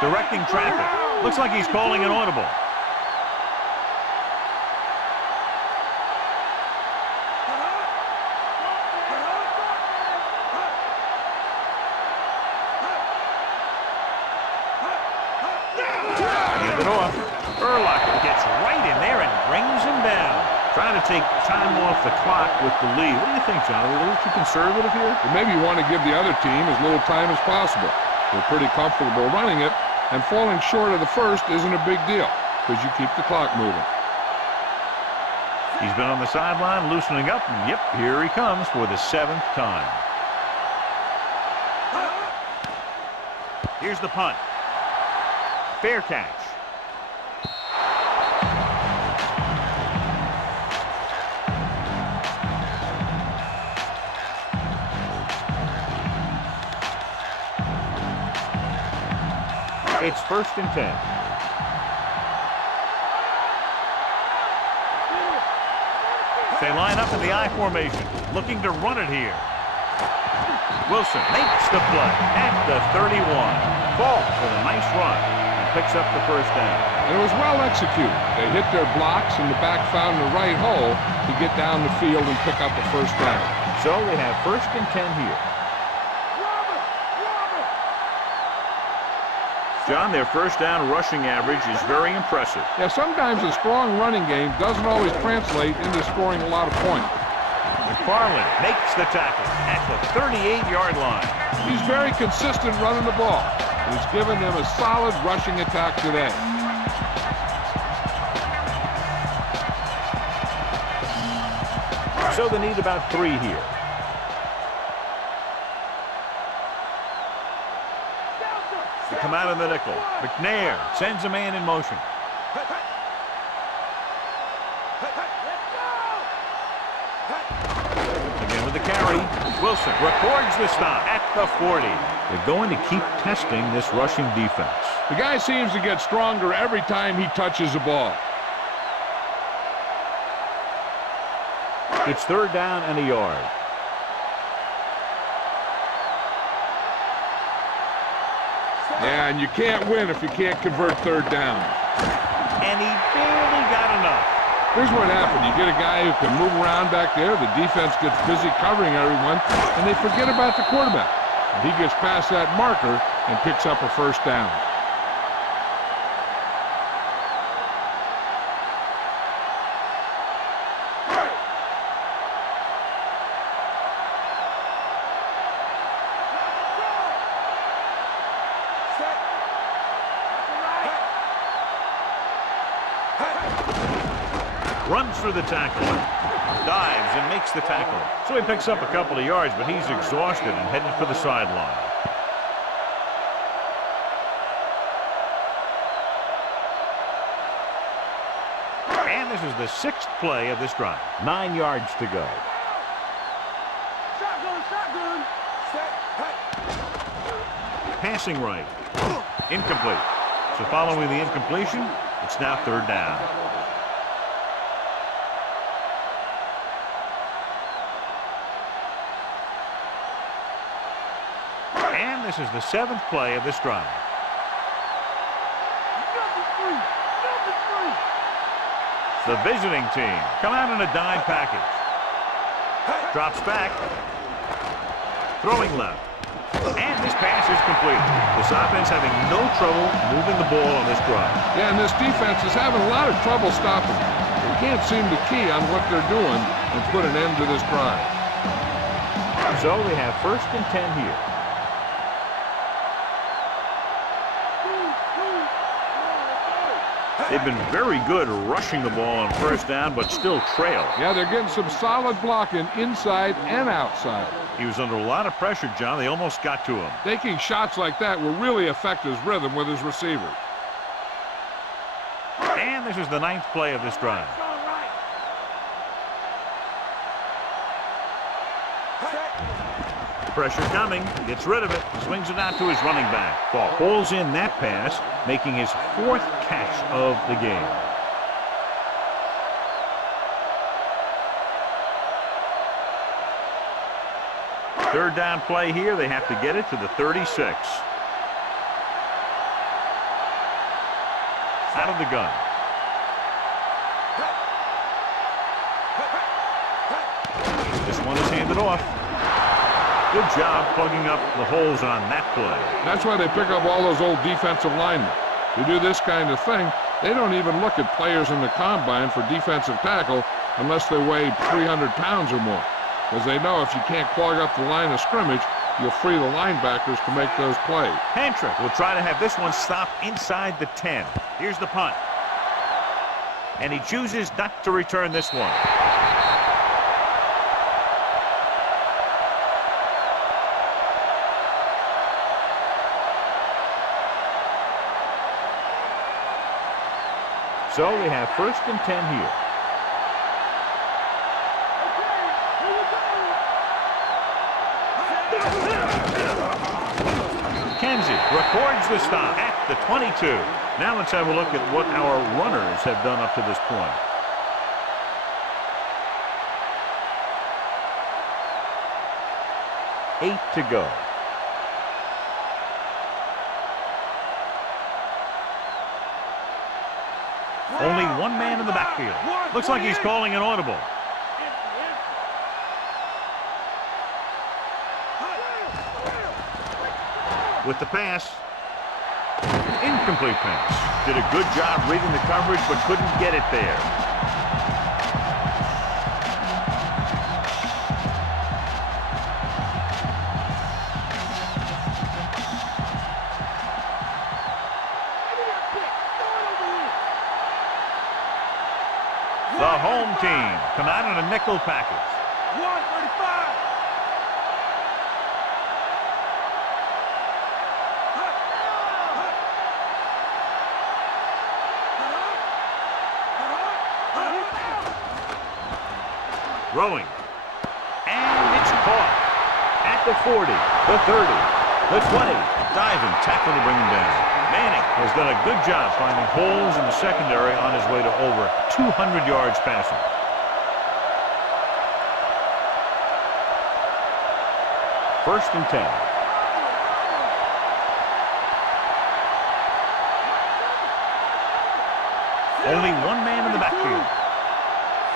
Directing traffic. Looks like he's calling an audible. Trying to take time off the clock with the lead. What do you think, John? Are we a little too conservative here? Well, maybe you want to give the other team as little time as possible. They're pretty comfortable running it, and falling short of the first isn't a big deal because you keep the clock moving. He's been on the sideline loosening up, and yep, here he comes for the 7th time. Here's the punt. Fair catch. It's 1st and 10. They line up in the I formation, looking to run it here. Wilson makes the play at the 31. Falls with a nice run and picks up the first down. It was well executed. They hit their blocks and the back found the right hole to get down the field and pick up the first down. So they have 1st and 10 here. John, their first down rushing average is very impressive. Yeah, sometimes a strong running game doesn't always translate into scoring a lot of points. McFarland makes the tackle at the 38-yard line. He's very consistent running the ball. He's given them a solid rushing attack today. So they need about 3 here. They come out of the nickel. McNair sends a man in motion. Again with the carry. Wilson records the stop at the 40. They're going to keep testing this rushing defense. The guy seems to get stronger every time he touches the ball. It's 3rd down and a yard. Yeah, and you can't win if you can't convert 3rd down. And he barely got enough. Here's what happened. You get a guy who can move around back there. The defense gets busy covering everyone, and they forget about the quarterback. And he gets past that marker and picks up a 1st down. Runs through the tackle. Dives and makes the tackle. So he picks up a couple of yards, but he's exhausted and headed for the sideline. And this is the 6th play of this drive. 9 yards to go. Shotgun. Passing right. Incomplete. So following the incompletion, it's now 3rd down. And this is the 7th play of this drive. The visiting team come out in a dime package. Drops back. Throwing left. And this pass is complete. This offense having no trouble moving the ball on this drive. Yeah, and this defense is having a lot of trouble stopping. They can't seem to key on what they're doing and put an end to this drive. So they have 1st and 10 here. They've been very good rushing the ball on 1st down, but still trail. Yeah, they're getting some solid blocking inside and outside. He was under a lot of pressure, John. They almost got to him. Taking shots like that will really affect his rhythm with his receivers. And this is the 9th play of this drive. Pressure coming. Gets rid of it. Swings it out to his running back. Ball pulls in that pass, making his 4th catch of the game. Third down play here. They have to get it to the 36. Out of the gun. This one is handed off. Good job plugging up the holes on that play. That's why they pick up all those old defensive linemen. To do this kind of thing, they don't even look at players in the combine for defensive tackle unless they weigh 300 pounds or more. Because they know if you can't clog up the line of scrimmage, you'll free the linebackers to make those plays. Pantrick will try to have this one stop inside the 10. Here's the punt. And he chooses not to return this one. So we have 1st and 10 here. Kenzie records the stop at the 22. Now let's have a look at what our runners have done up to this point. Eight to go. Only one man in the backfield. Looks like he's calling an audible. With the pass. Incomplete pass. Did a good job reading the coverage, but couldn't get it there. The home team come out in a nickel package. Throwing. And it's caught. At the 40, the 30, the 20. Diving tackle to bring him down. Manning has done a good job finding holes in the secondary on his way to over 200 yards passing. First and 10. Only one man in the backfield.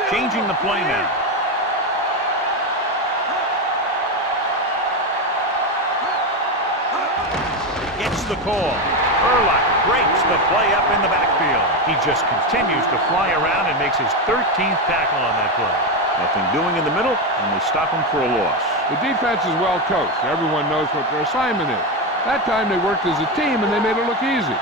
Changing the play now. Gets the call. Urlacher breaks the play up in the backfield. He just continues to fly around and makes his 13th tackle on that play. Nothing doing in the middle, and they stop him for a loss. The defense is well coached. Everyone knows what their assignment is. That time they worked as a team, and they made it look easy.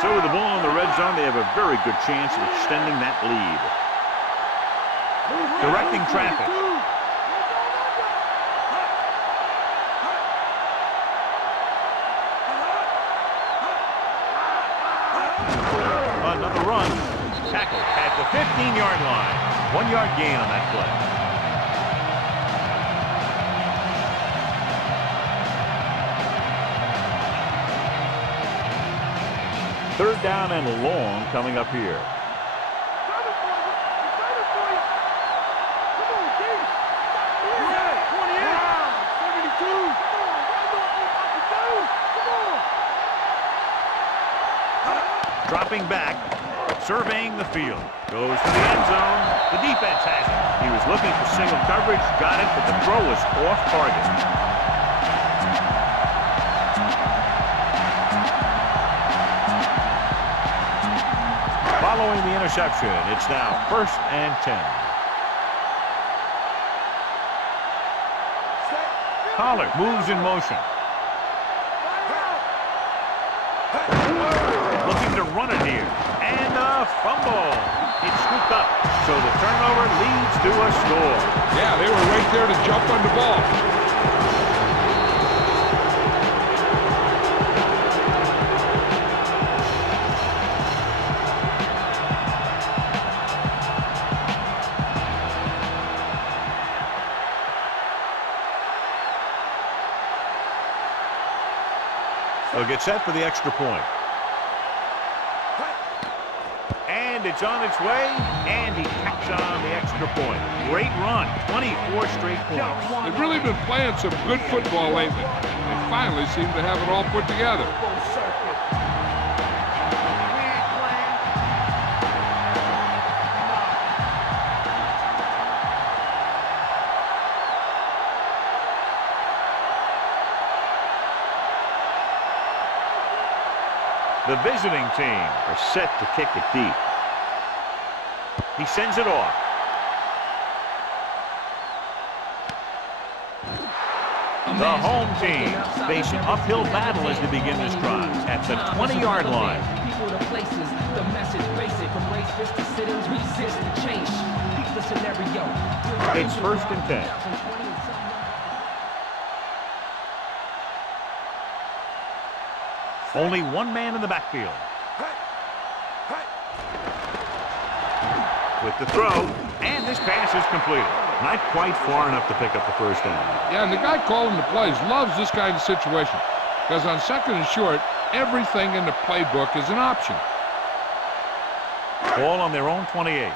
So with the ball in the red zone, they have a very good chance of extending that lead. Directing traffic. Another run. Tackle at the 15-yard line. 1-yard gain on that play. Third down and long coming up here. Dropping back, surveying the field. Goes to the end zone. The defense has it. He was looking for single coverage, got it, but the throw was off target. Following the interception, it's now first and 10. Pollard moves in motion. Looking to run it here. And a fumble. It's scooped up. So the turnover leads to a score. Yeah, they were right there to jump on the ball. They'll get set for the extra point. And it's on its way, and he tacks on the extra point. Great run, 24 straight points. They've really been playing some good football lately. They finally seem to have it all put together. The visiting team are set to kick it deep. He sends it off. The home team face an uphill battle as they begin this drive at the 20-yard line. People to places, the message basic from race to sittings, resist the change. Keep the scenario. It's first and 10. Only one man in the backfield. With the throw, and this pass is completed. Not quite far enough to pick up the first down. Yeah, and the guy calling the plays loves this kind of situation. Because on second and short, everything in the playbook is an option. Ball on their own 28.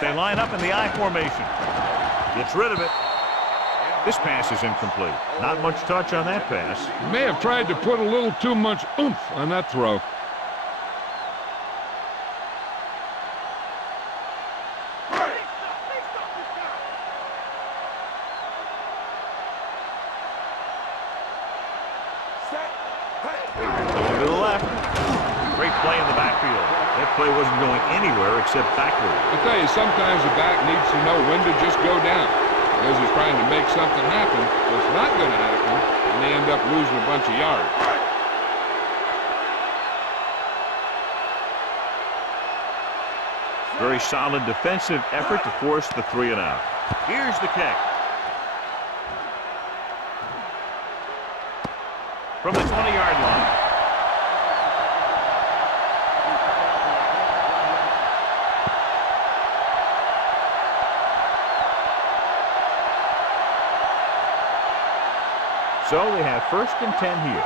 They line up in the I formation. Gets rid of it. This pass is incomplete. Not much touch on that pass. May have tried to put a little too much oomph on that throw. Going to the left. Great play in the backfield. That play wasn't going anywhere except backward. I tell you, sometimes the back needs to know when to just go down. Because he's trying to make something happen, so it's not going to happen, and they end up losing a bunch of yards. Very solid defensive effort to force the 3 and out. Here's the kick. From the 20-yard line. So they have 1st and 10 here.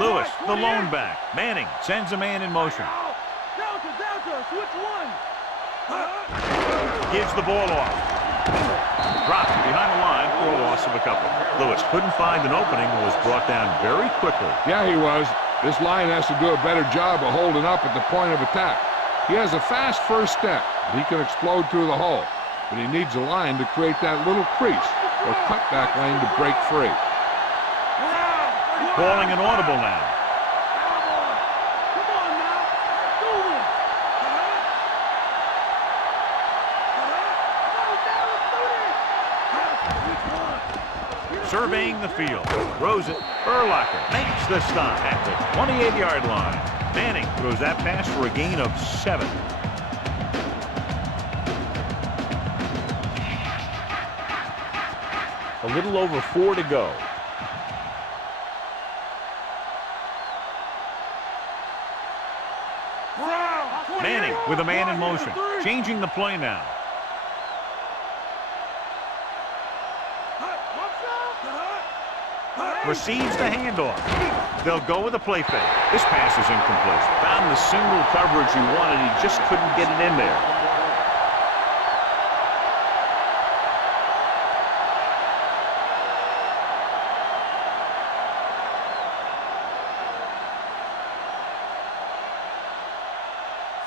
Lewis, the lone back. Manning sends a man in motion. Delta, switch one. Gives the ball off. Dropped behind the line for a loss of a couple. Lewis couldn't find an opening and was brought down very quickly. Yeah, he was. This line has to do a better job of holding up at the point of attack. He has a fast first step. He can explode through the hole, but he needs a line to create that little crease or cutback lane to break free. Calling an audible now. Come on now. Let's do this. Surveying the field. Throws it. Urlacher makes the stop at the 28-yard line. Manning throws that pass for a gain of 7. A little over 4 to go. Manning with a man in motion. Changing the play now. Receives the handoff. They'll go with a play fake. This pass is incomplete. Found the single coverage he wanted. He just couldn't get it in there.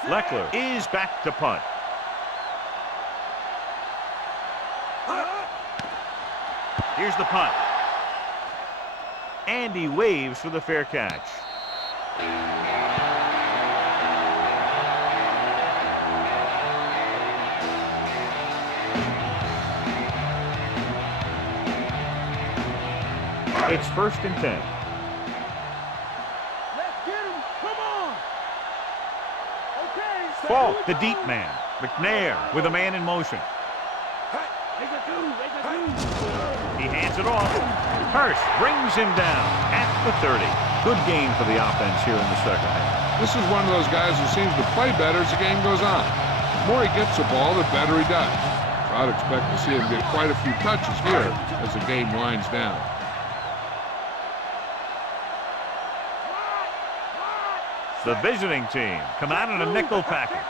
Leckler is back to punt. Here's the punt. And he waves for the fair catch. It's 1st and 10. Let's get him. Come on. Okay. Falk, the deep man. McNair with a man in motion. Make a two. He hands it off. Hurst brings him down at the 30. Good game for the offense here in the second half. This is one of those guys who seems to play better as the game goes on. The more he gets the ball, the better he does. So I'd expect to see him get quite a few touches here as the game winds down. The visiting team come out in a nickel package.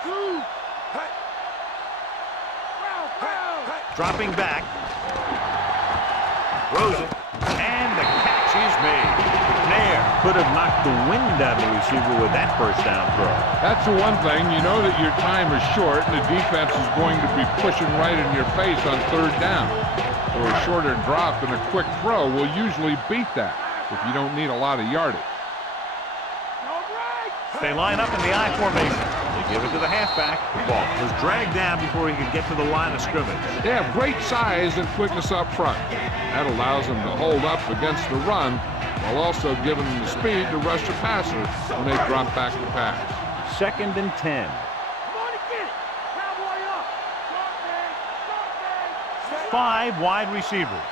Dropping back. Throws it. And the catch is made. McNair could have knocked the wind out of the receiver with that first down throw. That's the one thing. You know that your time is short and the defense is going to be pushing right in your face on 3rd down. So a shorter drop and a quick throw will usually beat that if you don't need a lot of yardage. They line up in the I formation. They give it to the halfback. The ball was dragged down before he could get to the line of scrimmage. They have great size and quickness up front. That allows them to hold up against the run while also giving them the speed to rush the passer when they drop back to pass. 2nd and 10. Come on and get it. Cowboy up. Short man. 5 wide receivers.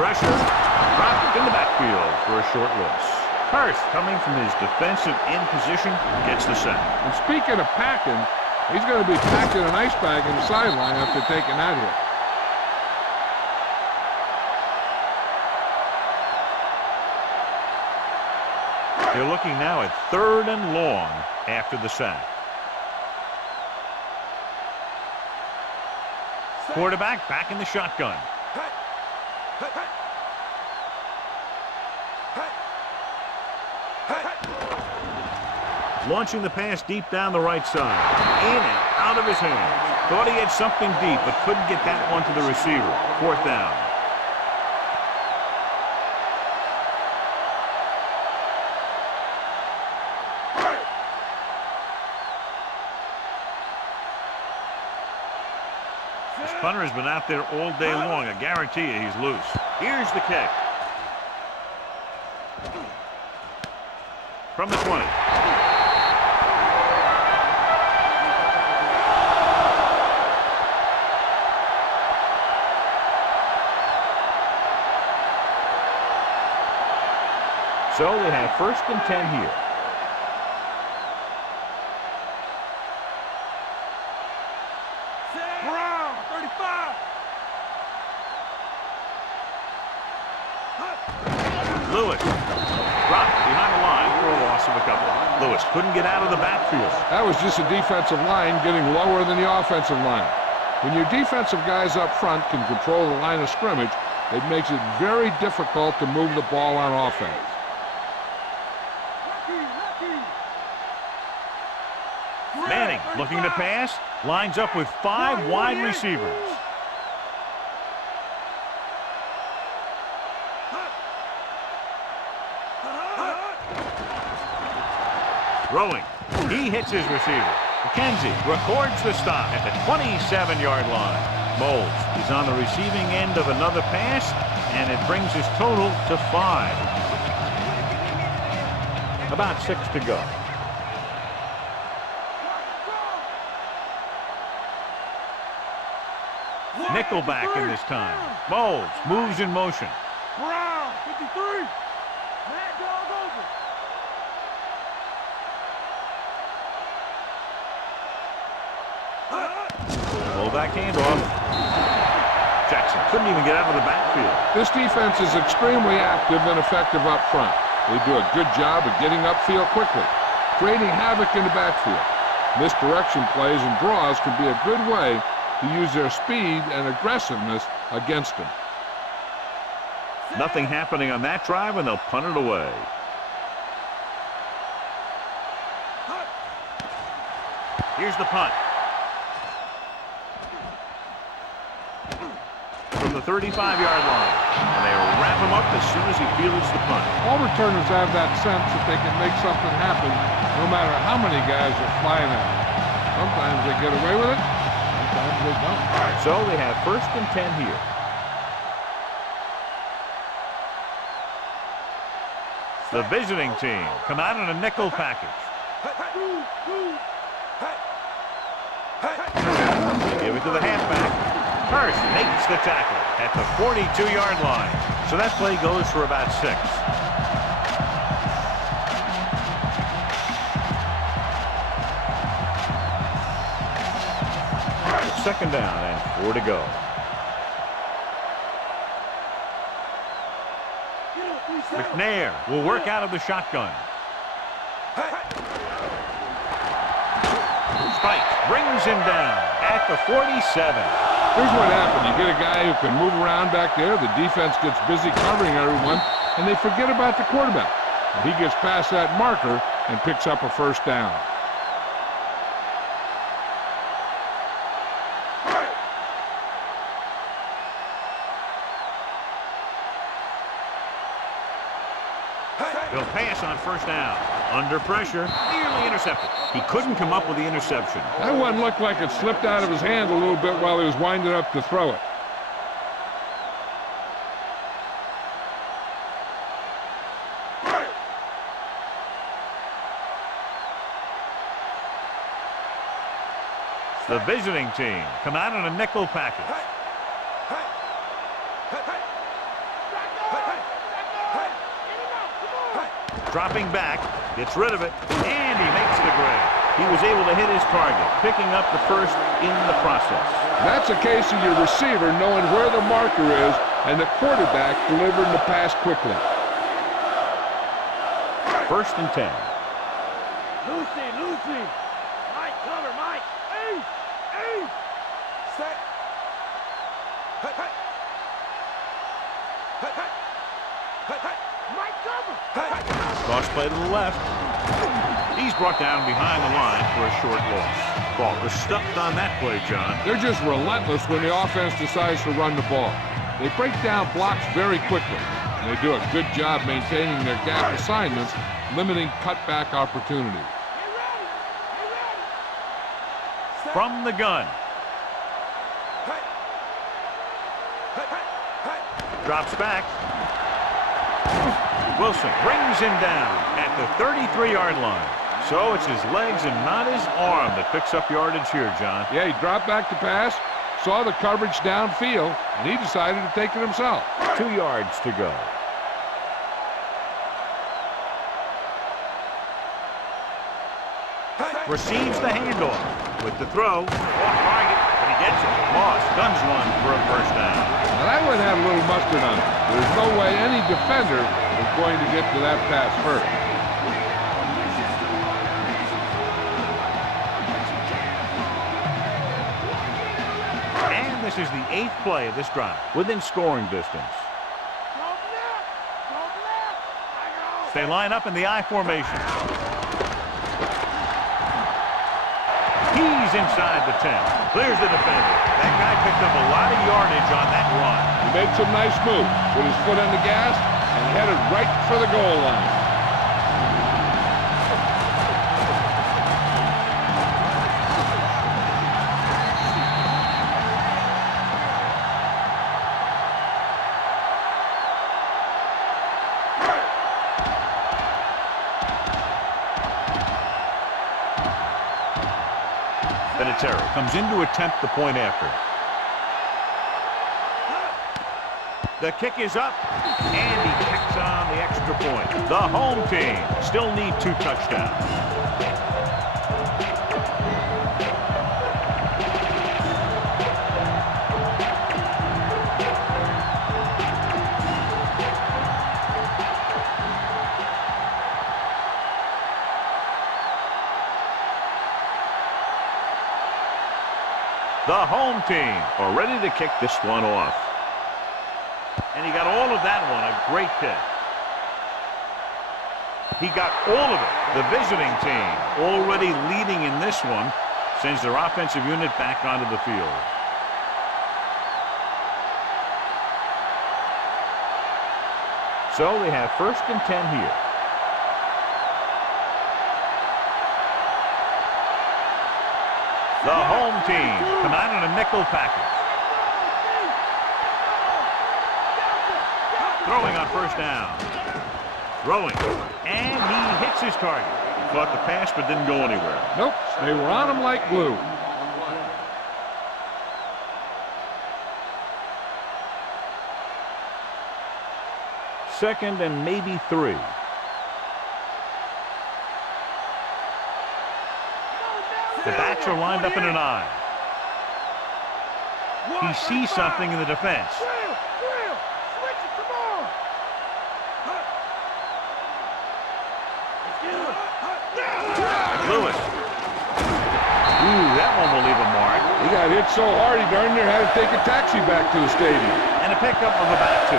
Pressure. Dropped in the backfield for a short loss. Hurst, coming from his defensive end position, gets the sack. And speaking of packing, he's going to be packing an ice bag in the sideline after taking that hit. They're looking now at 3rd and long after the sack. Quarterback back in the shotgun. Launching the pass deep down the right side. In and out of his hands. Thought he had something deep, but couldn't get that one to the receiver. 4th down. This punter has been out there all day long. I guarantee you he's loose. Here's the kick. From the 20. So they have 1st and 10 here. Lewis dropped behind the line for a loss of a couple. Lewis couldn't get out of the backfield. That was just a defensive line getting lower than the offensive line. When your defensive guys up front can control the line of scrimmage, it makes it very difficult to move the ball on offense. Manning looking to pass, lines up with 5 wide receivers. Throwing, he hits his receiver. McKenzie records the stop at the 27-yard line. Moles is on the receiving end of another pass, and it brings his total to 5. About 6 to go. Nickelback in this time. Moles moves in motion. Brown, 53. Mad dog over. Fullback handoff. Jackson couldn't even get out of the backfield. This defense is extremely active and effective up front. They do a good job of getting upfield quickly, creating havoc in the backfield. Misdirection plays and draws can be a good way to use their speed and aggressiveness against them. Nothing happening on that drive, and they'll punt it away. Here's the punt. From the 35-yard line. And they wrap him up as soon as he fields the punt. All returners have that sense that they can make something happen no matter how many guys are flying at them. Sometimes they get away with it, sometimes they don't. So they have 1st and 10 here. The visiting team come out in a nickel package. They give it to the halfback. Hurst makes the tackle at the 42-yard line. So that play goes for about 6. Second down and 4 to go. McNair will work out of the shotgun. Spikes brings him down at the 47. Here's what happened. You get a guy who can move around back there. The defense gets busy covering everyone, and they forget about the quarterback. He gets past that marker and picks up a 1st down. He'll pass on 1st down. Under pressure, nearly intercepted. He couldn't come up with the interception. That one looked like it slipped out of his hand a little bit while he was winding up to throw it. The visiting team come out in a nickel package. Dropping back, gets rid of it, and he makes the grab. He was able to hit his target, picking up the 1st in the process. That's a case of your receiver knowing where the marker is and the quarterback delivering the pass quickly. 1st and 10. Lucy. Mike, cover, Mike. Ace. Set. Mike, cover. Cross play to the left. He's brought down behind the line for a short loss. Ball was stuffed on that play, John. They're just relentless when the offense decides to run the ball. They break down blocks very quickly, and they do a good job maintaining their gap assignments, limiting cutback opportunities. From the gun. Drops back. Wilson brings him down at the 33-yard line. So it's his legs and not his arm that picks up yardage here, John. Yeah, he dropped back to pass, saw the coverage downfield, and he decided to take it himself. 2 yards to go. Receives the handoff with the throw. Off target, but he gets it. Moss guns one for a 1st down. Now that knew it had a little mustard on it. There's no way any defender is going to get to that pass first. And this is the 8th play of this drive, within scoring distance. They line up in the I formation. He's inside the 10. Clears the defender. That guy picked up a lot of yardage on that run. He made some nice moves. Put his foot on the gas and headed right for the goal line. Terry comes in to attempt the point after. The kick is up, and he kicks on the extra point. The home team still need 2 touchdowns. The home team are ready to kick this one off. And he got all of that one, a great kick. He got all of it. The visiting team already leading in this one, sends their offensive unit back onto the field. So they have 1st and 10 here. The home team come out in a nickel package. Throwing on 1st down. Throwing. And he hits his target. He caught the pass but didn't go anywhere. Nope. They were on him like glue. Second and maybe 3. The backs are lined up in an I. He sees something in the defense. Lewis. Ooh, that one will leave a mark. He got hit so hard he darn near had to take a taxi back to the stadium. And a pickup of about 2.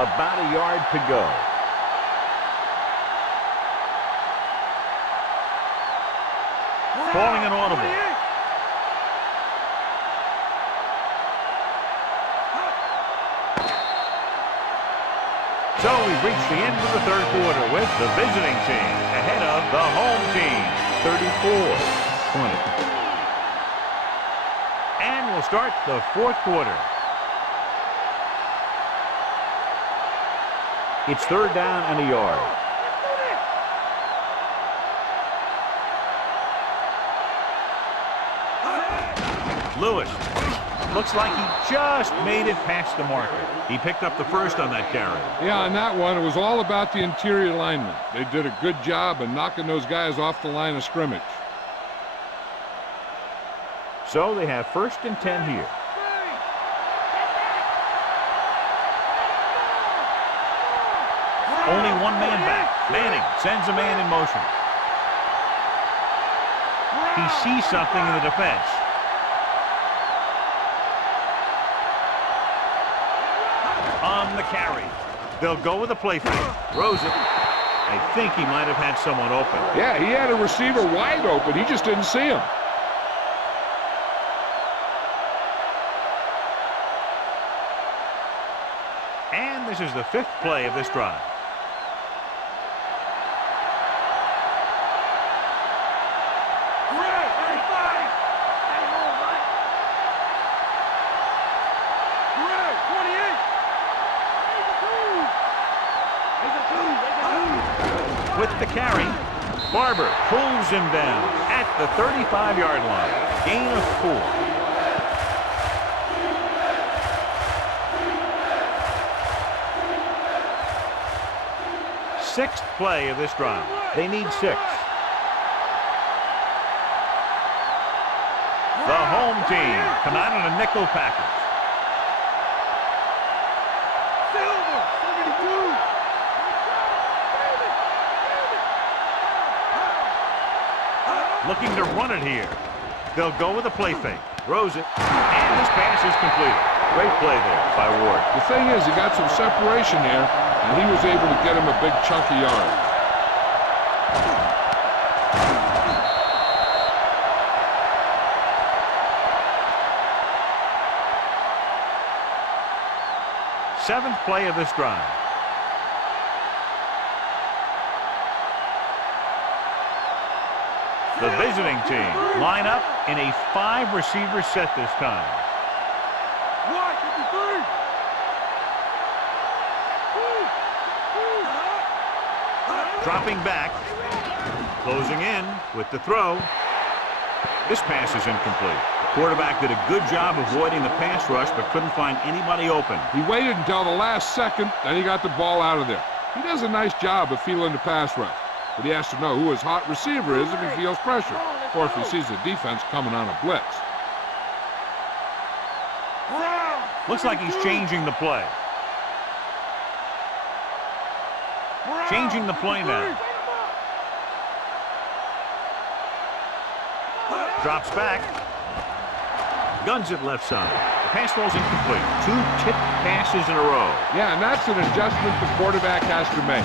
About a yard to go. Calling an audible. So we've reached the end of the 3rd quarter with the visiting team ahead of the home team, 34-20. And we'll start the 4th quarter. It's 3rd down and a yard. Lewis looks like he just made it past the marker. He picked up the 1st on that carry. Yeah, on that one, it was all about the interior linemen. They did a good job of knocking those guys off the line of scrimmage. So they have 1st and 10 here. Only one man back. Manning sends a man in motion. He sees something in the defense. On the carry. They'll go with a play fake. Throws it. I think he might have had someone open. Yeah, he had a receiver wide open. He just didn't see him. And this is the 5th play of this drive. With the carry, Barber pulls him down at the 35-yard line. Gain of 4. 6th play of this drive. They need 6. The home team come out in a nickel package. Silver, 72. Looking to run it here. They'll go with a play fake. Throws it. And this pass is completed. Great play there by Ward. The thing is, he got some separation there, and he was able to get him a big chunk of yards. Seventh play of this drive. The visiting team line up in a 5-receiver set this time. 153. Dropping back. Closing in with the throw. This pass is incomplete. The quarterback did a good job avoiding the pass rush, but couldn't find anybody open. He waited until the last second, then he got the ball out of there. He does a nice job of feeling the pass rush, but he has to know who his hot receiver is if he feels pressure, or if he sees the defense coming on a blitz. Looks like he's changing the play. Changing the play now. Drops back. Guns it left side. The pass ball's incomplete. 2 tipped passes in a row. Yeah, and that's an adjustment the quarterback has to make.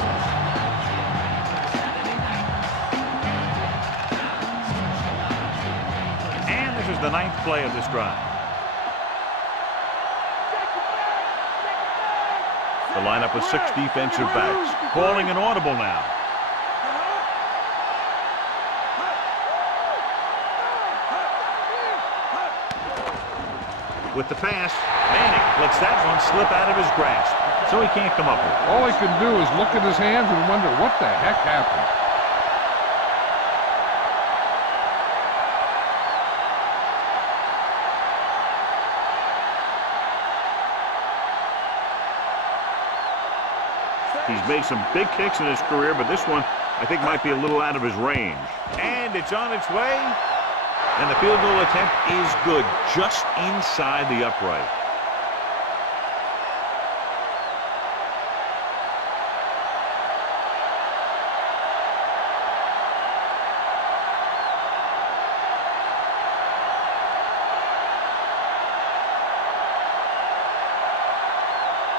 And this is the 9th play of this drive. The lineup with 6 defensive backs. Calling an audible now. With the pass, Manning lets that one slip out of his grasp, so he can't come up with it. All he can do is look at his hands and wonder what the heck happened. He's made some big kicks in his career, but this one, I think, might be a little out of his range. And it's on its way. And the field goal attempt is good, just inside the upright.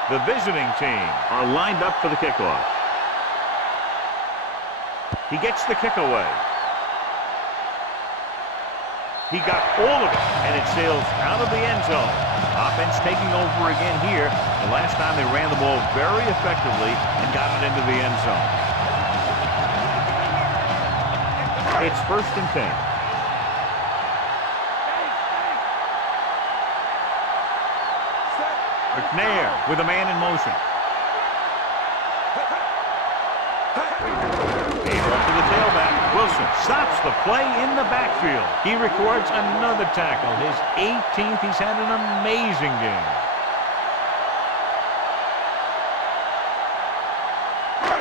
The visiting team are lined up for the kickoff. He gets the kick away. He got all of it, and it sails out of the end zone. Offense taking over again here. The last time they ran the ball very effectively and got it into the end zone. It's 1st and 10. McNair with a man in motion. Gave up to the tailback. Wilson stops the play in the backfield. He records another tackle. His 18th. He's had an amazing game.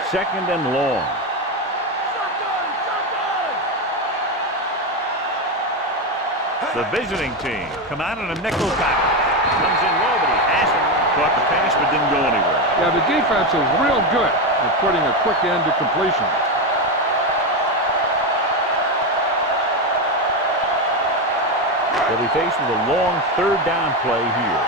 Second and long. The visiting team come out in a nickel package. Comes in low, but he has it. Caught the pass, but didn't go anywhere. Yeah, the defense is real good at putting a quick end to completion. They'll be faced with a long 3rd down play here.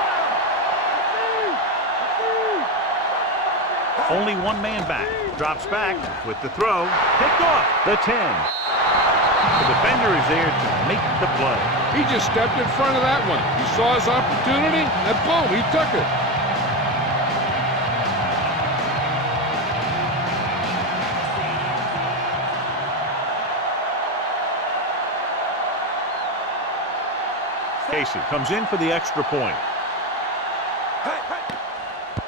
Only one man back. Drops back with the throw. Picked off the 10. The defender is there to make the play. He just stepped in front of that one. He saw his opportunity, and boom, he took it. Casey comes in for the extra point.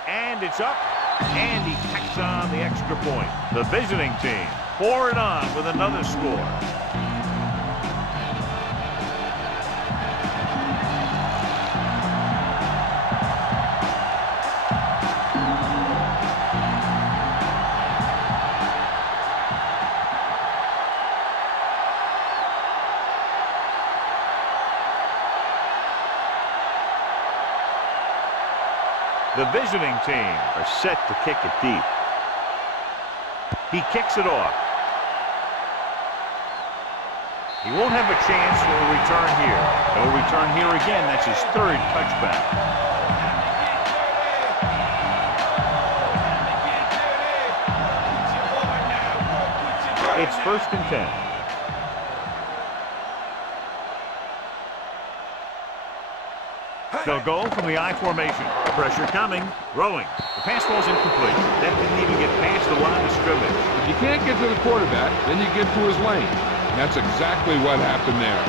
And it's up, and he tacks on the extra point. The visiting team pour it on with another score. The visiting team are set to kick it deep. He kicks it off. He won't have a chance for a return here. No return here again. That's his third touchback. It's 1st and 10. They'll go from the I formation. Pressure coming. Rolling. The pass ball's incomplete. That didn't even get past the line of scrimmage. If you can't get to the quarterback, then you get to his lane. And that's exactly what happened there.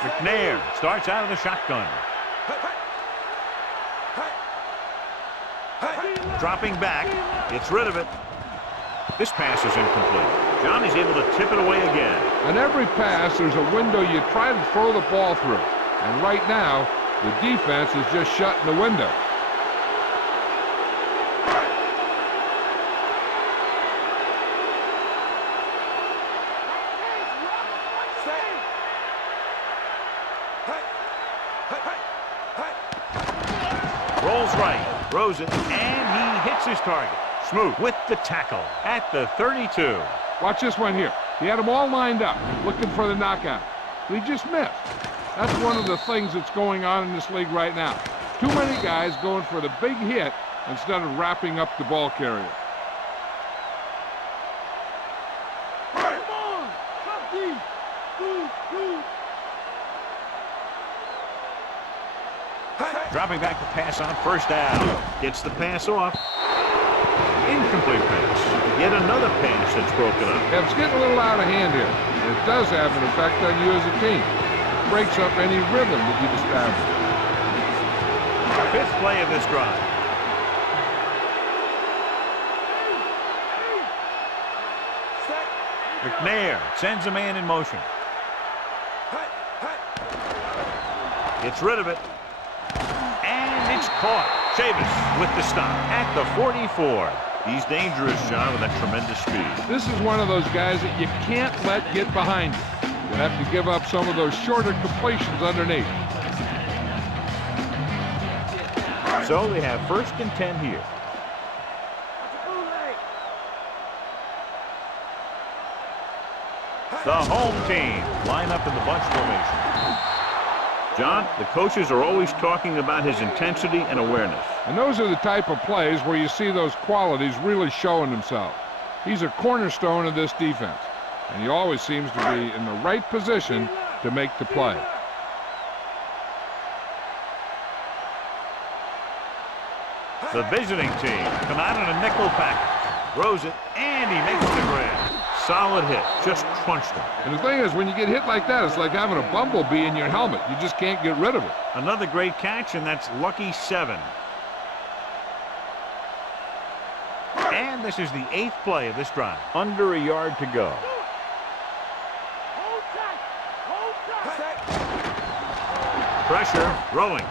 McNair starts out of the shotgun. Dropping back, gets rid of it. This pass is incomplete. Johnny's able to tip it away again. On every pass, there's a window you try to throw the ball through. And right now, the defense is just shutting the window. Rolls right, throws it, and he hits his target. Smoot with the tackle at the 32. Watch this one here. He had them all lined up, looking for the knockout. But he just missed. That's one of the things that's going on in this league right now. Too many guys going for the big hit instead of wrapping up the ball carrier. Come on! Come deep! Dropping back to pass on 1st down. Gets the pass off. Incomplete pass. Yet another pass that's broken up. Yeah, it's getting a little out of hand here. It does have an effect on you as a team. It breaks up any rhythm that you've established. 5th play of this drive. McNair sends a man in motion. Gets rid of it. And it's caught. Chavis with the stop at the 44. He's dangerous, John, with that tremendous speed. This is one of those guys that you can't let get behind you. You have to give up some of those shorter completions underneath. So they have 1st and 10 here. The home team line up in the bunch formation. John, the coaches are always talking about his intensity and awareness. And those are the type of plays where you see those qualities really showing themselves. He's a cornerstone of this defense, and he always seems to be in the right position to make the play. The visiting team come out in a nickel package. Throws it, and he makes the grab. Solid hit. Just crunched him. And the thing is, when you get hit like that, it's like having a bumblebee in your helmet. You just can't get rid of it. Another great catch, and that's lucky 7. And this is the 8th play of this drive. Under a yard to go. Pressure, rolling.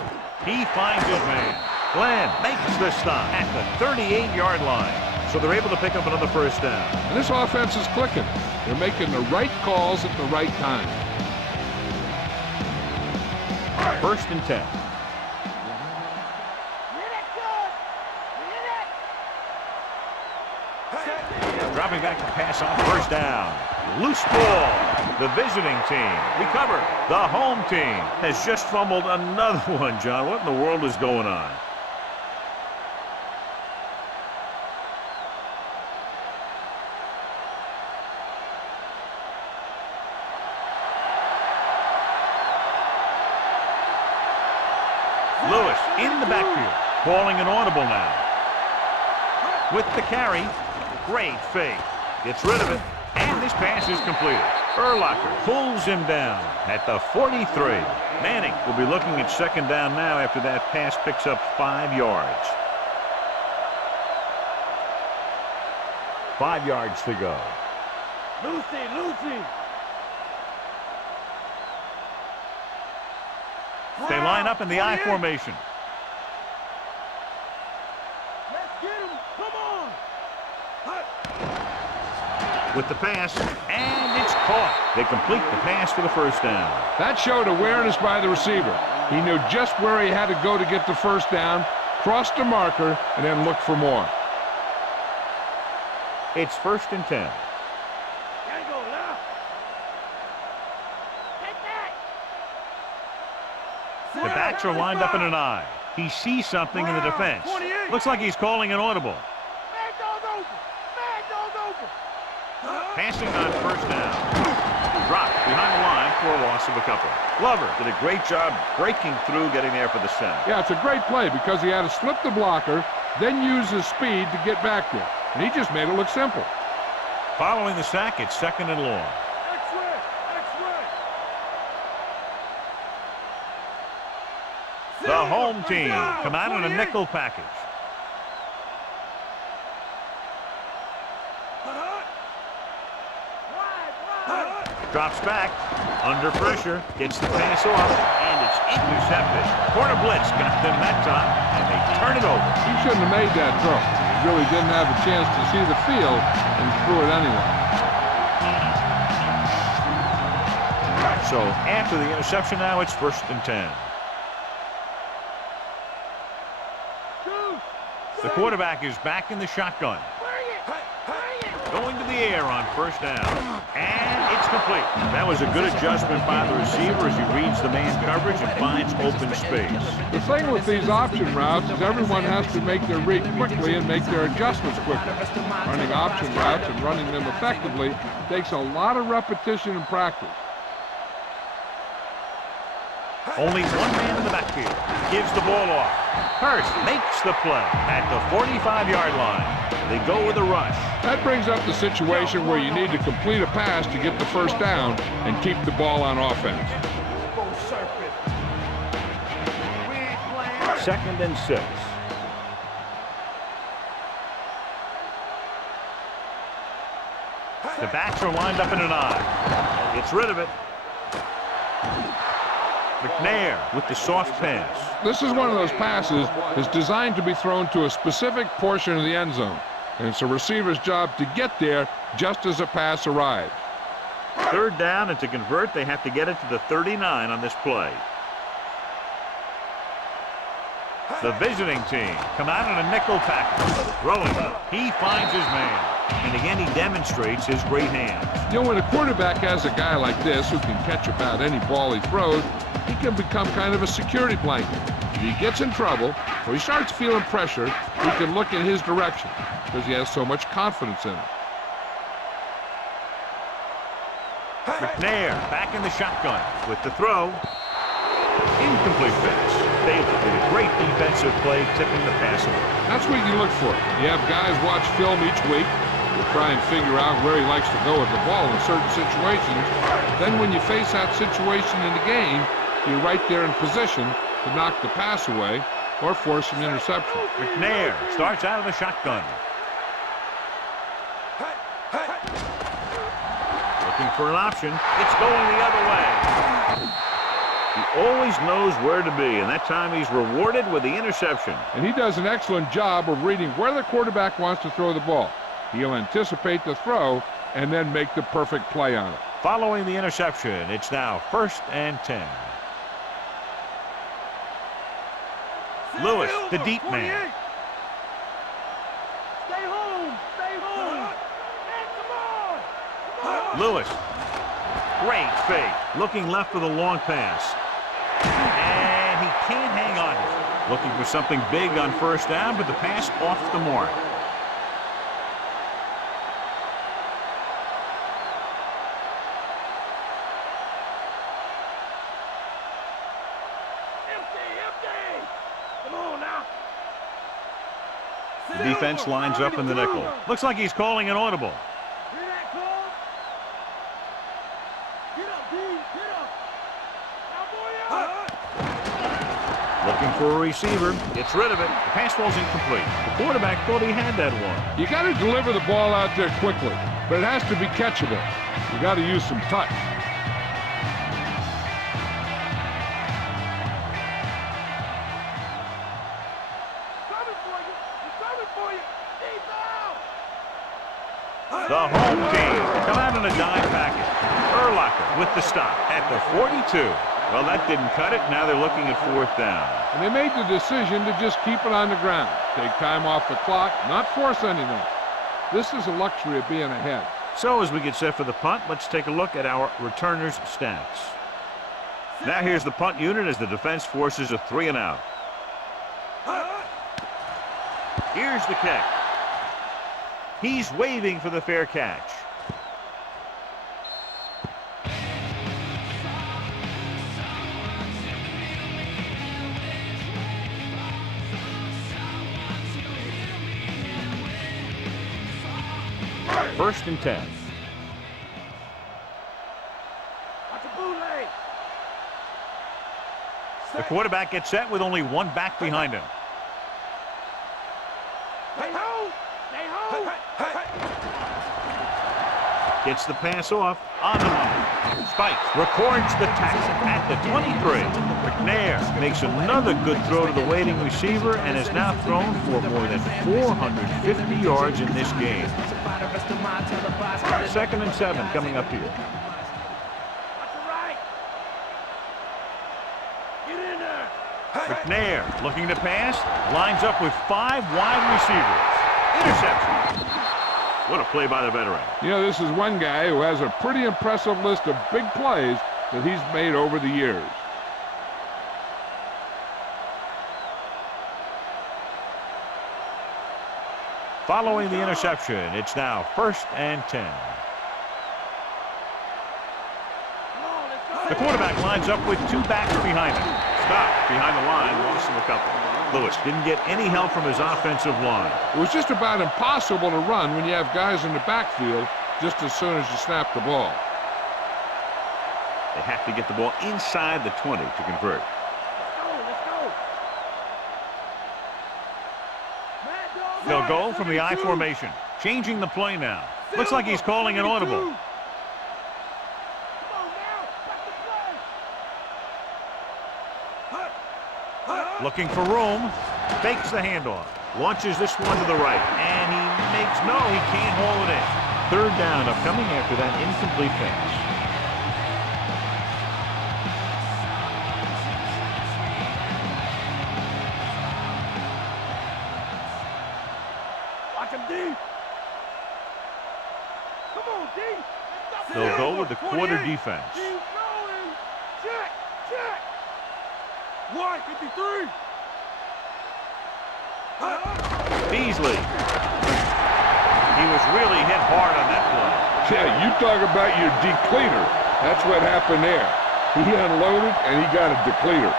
He finds his man. Glenn makes the stop at the 38-yard line. So they're able to pick up another 1st down. And this offense is clicking. They're making the right calls at the right time. 1st and 10. Dropping back to pass on 1st down. Loose ball. The visiting team recovered. The home team has just fumbled another one, John. What in the world is going on? Lewis in the backfield, calling an audible now. With the carry, great fake. Gets rid of it, and this pass is completed. Urlacher pulls him down at the 43. Manning will be looking at 2nd down now after that pass picks up 5 yards. 5 yards to go. Lucy! They line up in the I formation. Let's get him! Come on! with the pass, and it's caught. They complete the pass for the first down. That showed awareness by the receiver. He knew just where he had to go to get the first down, crossed the marker, and then looked for more. It's 1st and 10. Gotta go now. Take that. The backs are lined up in an I. He sees something in the defense. Looks like he's calling an audible. Man goes over. Man goes over. Passing on first down. Dropped behind the line for a loss of a couple. Glover did a great job breaking through, getting there for the sack. Yeah, it's a great play because he had to slip the blocker, then use his speed to get back there. And he just made it look simple. Following the sack, it's 2nd and long. X-ray. X-ray. The home team come out in a nickel package. Drops back, under pressure, gets the pass off, and it's intercepted. Corner blitz got them that time, and they turn it over. He shouldn't have made that throw. He really didn't have a chance to see the field and threw it anyway. So after the interception now, it's 1st and 10. The quarterback is back in the shotgun. Going to the air on first down. And it's complete. That was a good adjustment by the receiver as he reads the man coverage and finds open space. The thing with these option routes is everyone has to make their read quickly and make their adjustments quickly. Running option routes and running them effectively takes a lot of repetition and practice. Only one man in the backfield. Gives the ball off. Hurst makes the play at the 45-yard line. They go with a rush. That brings up the situation where you need to complete a pass to get the first down and keep the ball on offense. 2nd and 6. The backs are lined up in an I. Gets rid of it. McNair with the soft pass. This is one of those passes that's designed to be thrown to a specific portion of the end zone. And it's a receiver's job to get there just as a pass arrives. 3rd down, and to convert, they have to get it to the 39 on this play. The visiting team come out in a nickel package. Throwing. He finds his man. And again, he demonstrates his great hands. You know, when a quarterback has a guy like this who can catch about any ball he throws, he can become kind of a security blanket. If he gets in trouble or he starts feeling pressure, he can look in his direction because he has so much confidence in him. McNair back in the shotgun with the throw. Incomplete pass. Bailey did a great defensive play, tipping the pass away. That's what you look for. You have guys watch film each week to try and figure out where he likes to go with the ball in certain situations. Then when you face that situation in the game, you're right there in position to knock the pass away or force an interception. McNair starts out of the shotgun. Looking for an option. It's going the other way. He always knows where to be, and that time he's rewarded with the interception. And he does an excellent job of reading where the quarterback wants to throw the ball. He'll anticipate the throw and then make the perfect play on it. Following the interception, it's now 1st and 10. Lewis, the deep man. Stay home. Stay home. Man, come on. Lewis. Great fake. Looking left for the long pass. And he can't hang on to it. Looking for something big on first down, but the pass off the mark. The defense lines up in the nickel. Looks like he's calling an audible. Hear that call? Get up, D. Get up. Now, boy, up. Looking for a receiver. Gets rid of it. The pass falls incomplete. The quarterback thought he had that one. You got to deliver the ball out there quickly, but it has to be catchable. You got to use some touch. The home team come out in a dime package. Urlacher with the stop at the 42. Well, that didn't cut it. Now they're looking at 4th down. And they made the decision to just keep it on the ground. Take time off the clock, not force anything. This is a luxury of being ahead. So as we get set for the punt, let's take a look at our returners' stats. Now here's the punt unit as the defense forces a 3-and-out. Here's the kick. He's waving for the fair catch. First and 10. The quarterback gets set with only one back behind him. Gets the pass off on the money. Spikes records the tackle at the 23. McNair makes another good throw to the waiting receiver and has now thrown for more than 450 yards in this game. 2nd and 7 coming up here. McNair looking to pass, lines up with 5 wide receivers. Interception. What a play by the veteran. You know, this is one guy who has a pretty impressive list of big plays that he's made over the years. Following the interception, it's now 1st and 10. The quarterback lines up with 2 backs behind him. Stop behind the line, lost him a couple. Lewis didn't get any help from his offensive line. It was just about impossible to run when you have guys in the backfield just as soon as you snap the ball. They have to get the ball inside the 20 to convert. They'll go from the I formation, changing the play now. Looks like he's calling an audible. Looking for room, fakes the handoff, launches this one to the right, and he can't haul it in. 3rd down upcoming after that incomplete pass. Watch him deep. Come on, D. They'll go with the quarter defense. Keep going. Check, check. 153. Beasley. He was really hit hard on that play. Yeah, you talk about your depleter. That's what happened there. He unloaded and he got a depleter.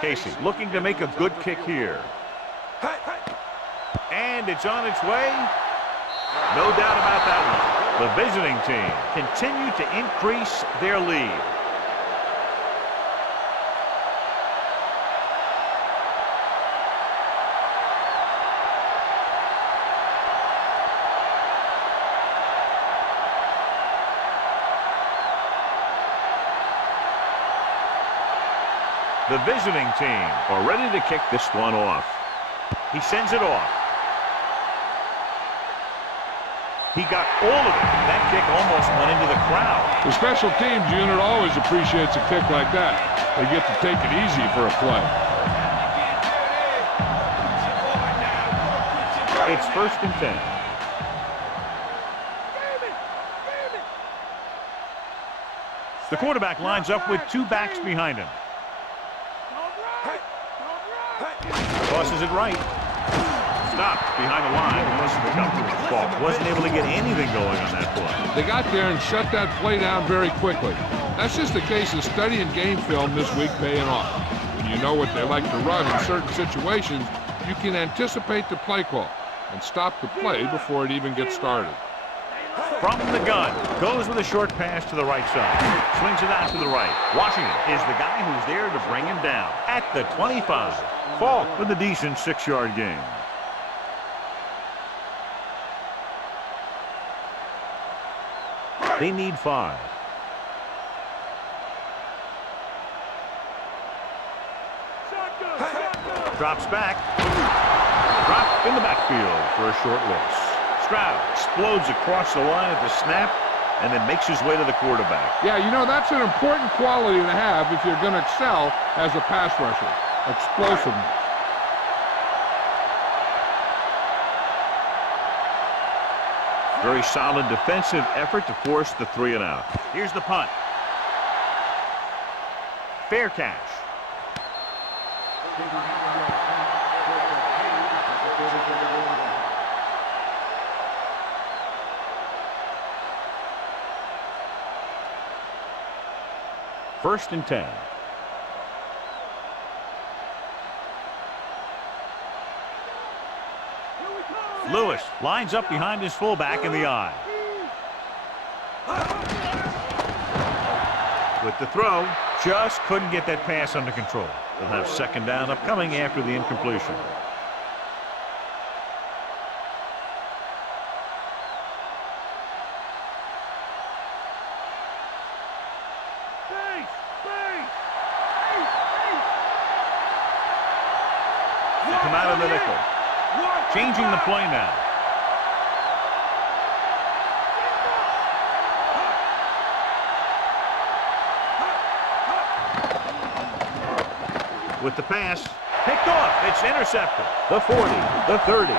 Casey looking to make a good kick here. And it's on its way. No doubt about that one. The visiting team continue to increase their lead. The visiting team are ready to kick this one off. He sends it off. He got all of it. That kick almost went into the crowd. The special teams unit always appreciates a kick like that. They get to take it easy for a play. It's 1st and 10. The quarterback lines up with 2 backs behind him. Tosses it right. Stopped behind the line. Wasn't the fault. Wasn't able to get anything going on that play. They got there and shut that play down very quickly. That's just a case of studying game film this week paying off. When you know what they like to run in certain situations, you can anticipate the play call and stop the play before it even gets started. From the gun, goes with a short pass to the right side. Swings it out to the right. Washington is the guy who's there to bring him down at the 25. Falk with a decent 6-yard gain. They need 5. Drops back. Drop in the backfield for a short loss. Stroud explodes across the line at the snap and then makes his way to the quarterback. Yeah, you know, that's an important quality to have if you're going to excel as a pass rusher. Explosiveness. Very solid defensive effort to force the 3-and-out. Here's the punt. Fair catch. First and 10. Lewis lines up behind his fullback in the I. With the throw, just couldn't get that pass under control. They'll have second down upcoming after the incompletion. They come out of the nickel. Changing the play now. With the pass, picked off. It's intercepted. The 40, the 30.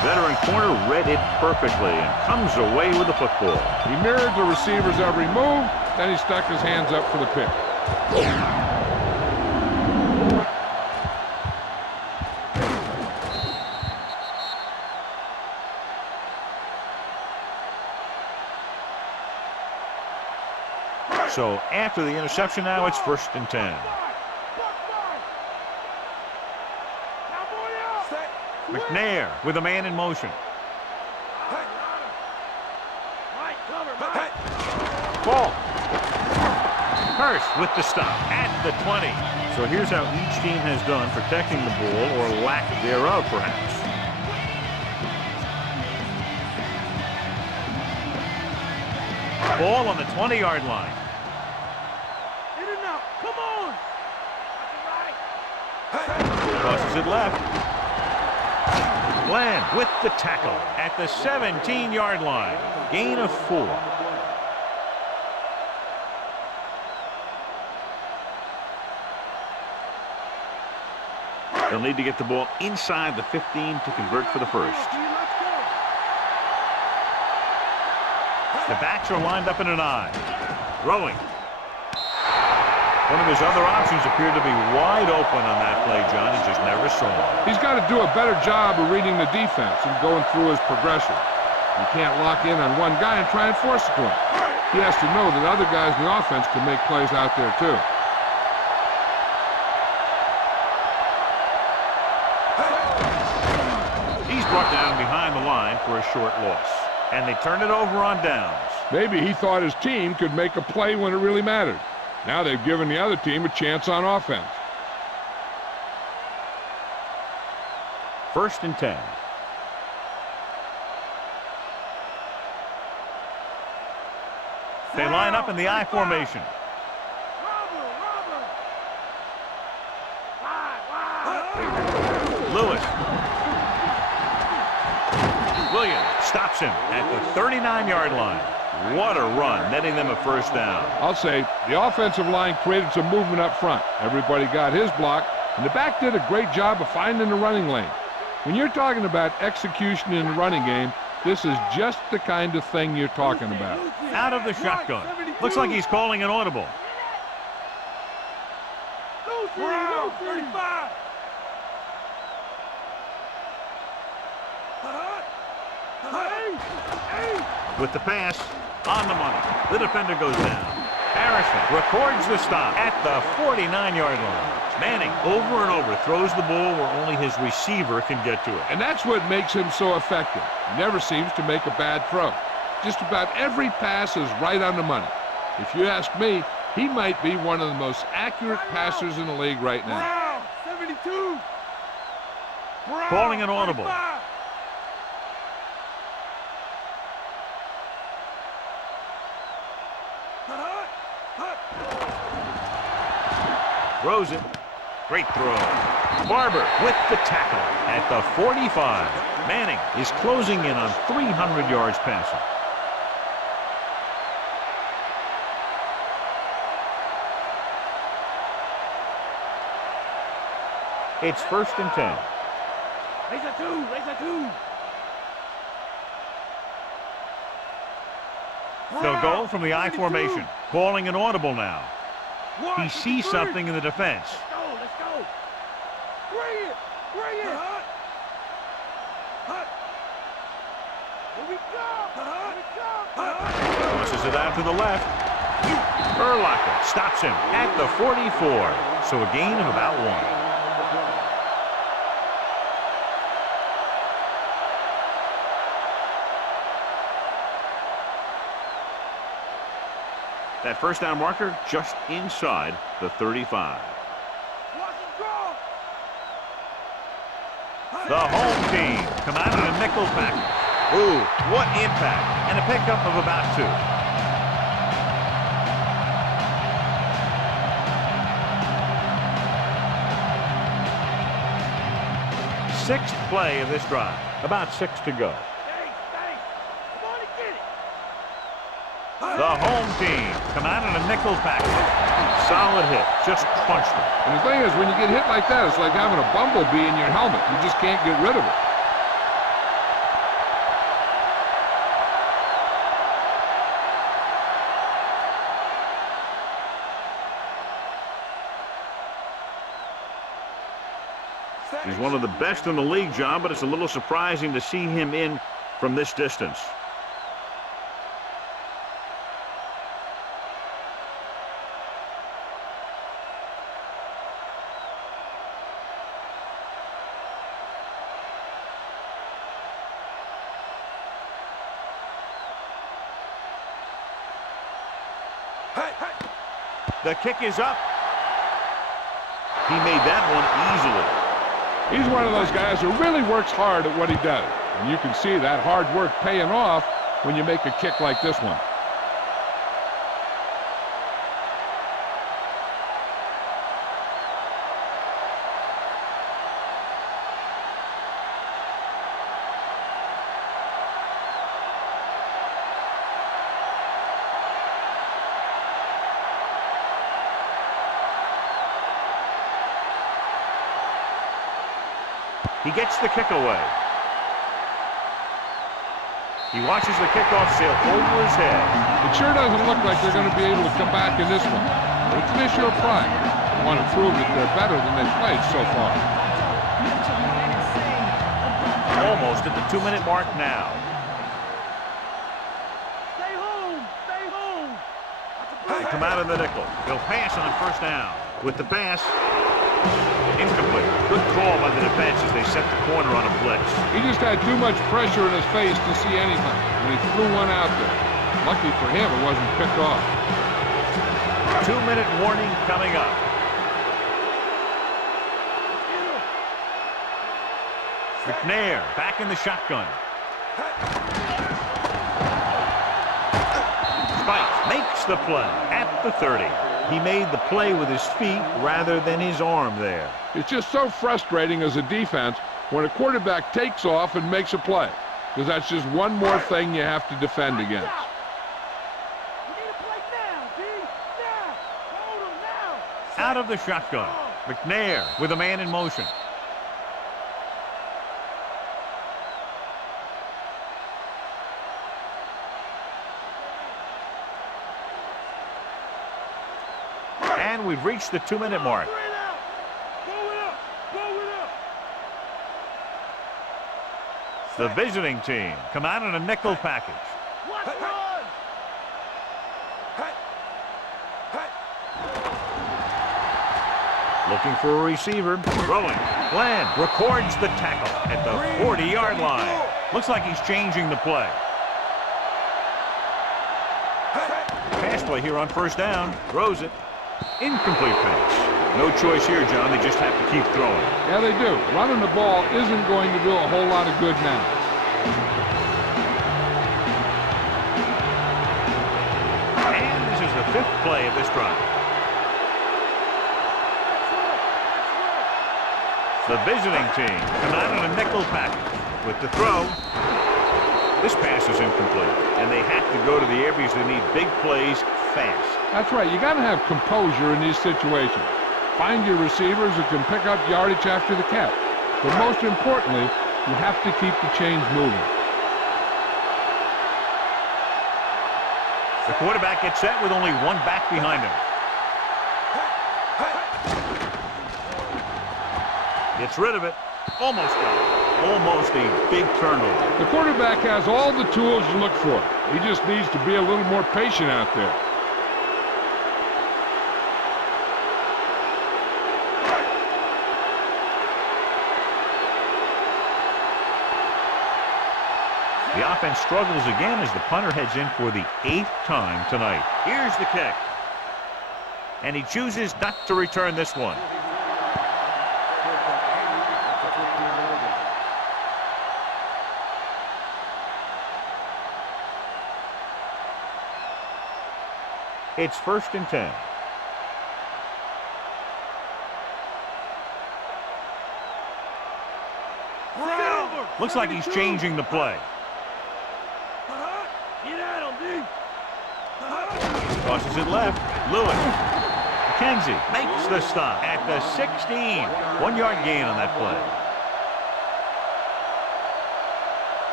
Veteran corner read it perfectly and comes away with the football. He mirrored the receiver's every move, then he stuck his hands up for the pick. So after the interception now, it's first and 10. McNair with a man in motion. Ball. Hurst with the stop at the 20. So here's how each team has done protecting the ball, or lack thereof, perhaps. Ball on the 20-yard line. Crosses it left. Glenn with the tackle at the 17-yard line. Gain of 4. They'll need to get the ball inside the 15 to convert for the first. The backs are lined up in an I. Throwing. One of his other options appeared to be wide open on that play, John. He just never saw it. He's got to do a better job of reading the defense and going through his progression. You can't lock in on one guy and try and force it to him. He has to know that other guys in the offense can make plays out there, too. He's brought down behind the line for a short loss. And they turn it over on downs. Maybe he thought his team could make a play when it really mattered. Now they've given the other team a chance on offense. First and 10. They line up in the I formation. Lewis. Williams stops him at the 39-yard line. What a run, netting them a first down. I'll say the offensive line created some movement up front. Everybody got his block, and the back did a great job of finding the running lane. When you're talking about execution in the running game, this is just the kind of thing you're talking about. Out of the shotgun. Looks like he's calling an audible. Brown, 35. With the pass, on the money. The defender goes down. Harrison records the stop at the 49-yard line. Manning over and over throws the ball where only his receiver can get to it. And that's what makes him so effective. He never seems to make a bad throw. Just about every pass is right on the money. If you ask me, he might be one of the most accurate passers in the league right now. Brown, 72. Brown, Calling an audible. 45. Throws it. Great throw. Barber with the tackle at the 45. Manning is closing in on 300 yards passing. It's 1st and 10. Raise a two, raise a two. They'll go from the I formation, calling an audible now. He sees something in the defense. Let's go, let's go. Bring it, bring it. Here we go, here we go. Tosses it out to the left. Urlacher stops him at the 44. So a gain of about 1. That first down marker just inside the 35. The home team come out in a nickel package. Ooh, what impact. And a pickup of about 2. 6th play of this drive. About 6 to go. The home team come out in a nickel package. Solid hit. Just punched him. And the thing is, when you get hit like that, it's like having a bumblebee in your helmet. You just can't get rid of it. He's one of the best in the league, John, but it's a little surprising to see him in from this distance. The kick is up. He made that one easily. He's one of those guys who really works hard at what he does. And you can see that hard work paying off when you make a kick like this one. He gets the kick away. He watches the kickoff sail over his head. It sure doesn't look like they're going to be able to come back in this one. But it's an issue of pride. They want to prove that they're better than they've played so far. Almost at the 2-minute mark now. Stay home, stay home. They come out of the nickel. They'll pass on 1st down. With the pass, incomplete. Good call by the defense as they set the corner on a blitz. He just had too much pressure in his face to see anything, and he threw one out there. Lucky for him, it wasn't picked off. 2-minute warning coming up. McNair back in the shotgun. Spike makes the play at the 30. He made the play with his feet rather than his arm there. It's just so frustrating as a defense when a quarterback takes off and makes a play, because that's just one more thing you have to defend against. We need to play now, D. Now. Hold him now. Out of the shotgun. McNair with a man in motion. And we've reached the 2-minute mark. The visiting team come out in a nickel package. Looking for a receiver. Throwing. Glenn records the tackle at the 40-yard line. Looks like he's changing the play. Pass play here on 1st down. Throws it. Incomplete pass. No choice here, John. They just have to keep throwing. Yeah, they do. Running the ball isn't going to do a whole lot of good now. And this is the 5th play of this drive. The visiting team come out in a nickel package with the throw. This pass is incomplete, and they have to go to the air because they need big plays fast. That's right. You got to have composure in these situations. Find your receivers who can pick up yardage after the catch. But most importantly, you have to keep the chains moving. The quarterback gets set with only one back behind him. Gets rid of it. Almost got it. Almost a big turnover. The quarterback has all the tools you look for. He just needs to be a little more patient out there. The offense struggles again as the punter heads in for the 8th time tonight. Here's the kick. And he chooses not to return this one. It's 1st and 10. Looks like he's changing the play. Get at him, D. Tosses it left. Lewis. McKenzie makes the stop at the 16. 1-yard gain on that play.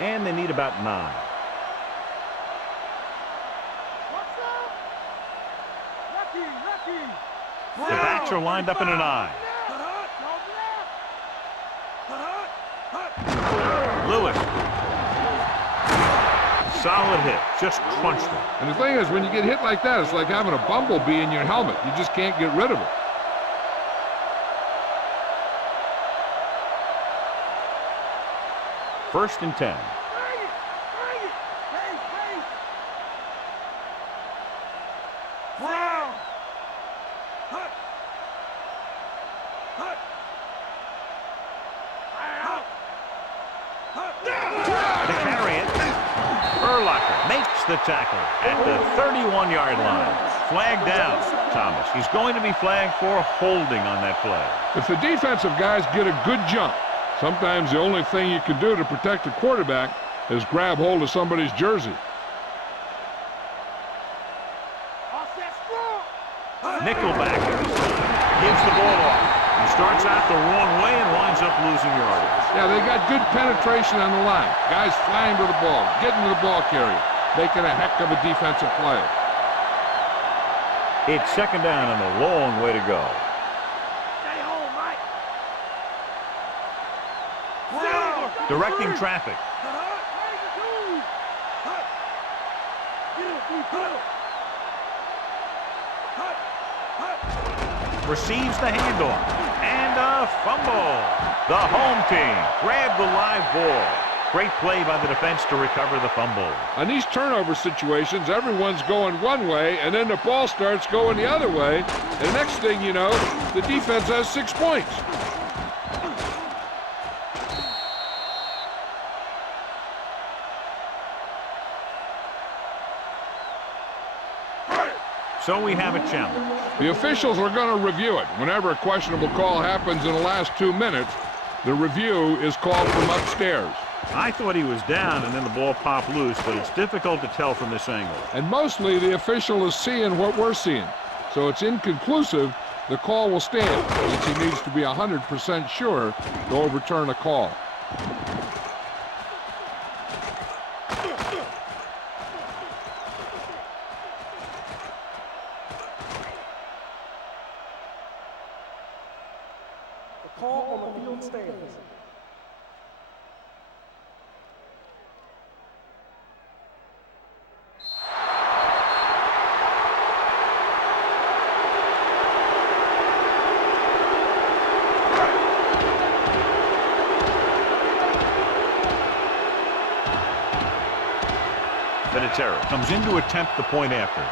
And they need about 9. What's up? Lucky. The backs are lined up in an I. Lewis. Solid hit. Just crunched it. And the thing is, when you get hit like that, it's like having a bumblebee in your helmet. You just can't get rid of it. First and 10. Bring it. Pace. Wow. To carry it. Urlacher makes the tackle at the 31-yard line. Flag down. Thomas. He's going to be flagged for holding on that play. If the defensive guys get a good jump, sometimes the only thing you can do to protect the quarterback is grab hold of somebody's jersey. Nickelback gives the ball off. He starts out the wrong way and winds up losing yardage. Yeah, they got good penetration on the line. Guys flying to the ball, getting to the ball carrier, making a heck of a defensive play. It's 2nd down and a long way to go. Stay home, Mike. Directing traffic. Receives the handoff. And a fumble. The home team grabbed the live ball. Great play by the defense to recover the fumble. On these turnover situations, everyone's going one way, and then the ball starts going the other way. And the next thing you know, the defense has 6 points. So we have a challenge. The officials are going to review it. Whenever a questionable call happens in the last 2 minutes, the review is called from upstairs. I thought he was down and then the ball popped loose, but it's difficult to tell from this angle. And mostly the official is seeing what we're seeing. So it's inconclusive. The call will stand, since he needs to be 100% sure to overturn a call. Call on the field stands. Vinatieri comes in to attempt the point after.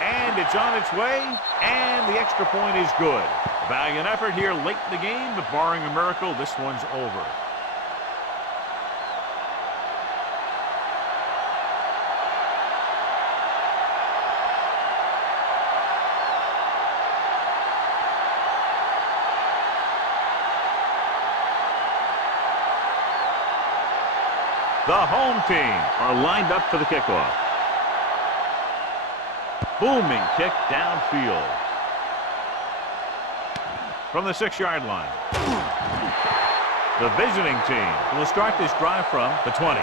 And it's on its way, and the extra point is good. A valiant effort here late in the game, but barring a miracle, this one's over. The home team are lined up for the kickoff. Booming kick downfield. From the 6-yard line. The visiting team will start this drive from the 20.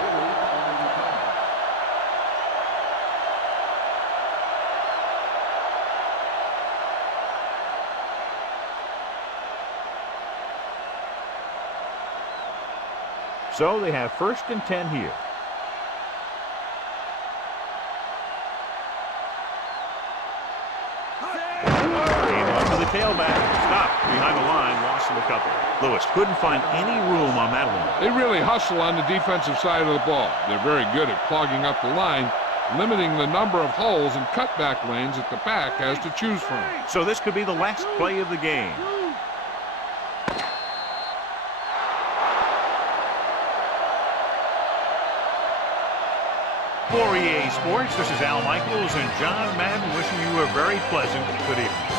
So they have 1st and 10 here. Came up to the tailback. Stopped behind the line. Lost him a couple. Lewis couldn't find any room on that one. They really hustle on the defensive side of the ball. They're very good at clogging up the line, limiting the number of holes and cutback lanes that the back has to choose from. So this could be the last play of the game. For EA Sports, this is Al Michaels and John Madden wishing you a very pleasant good evening.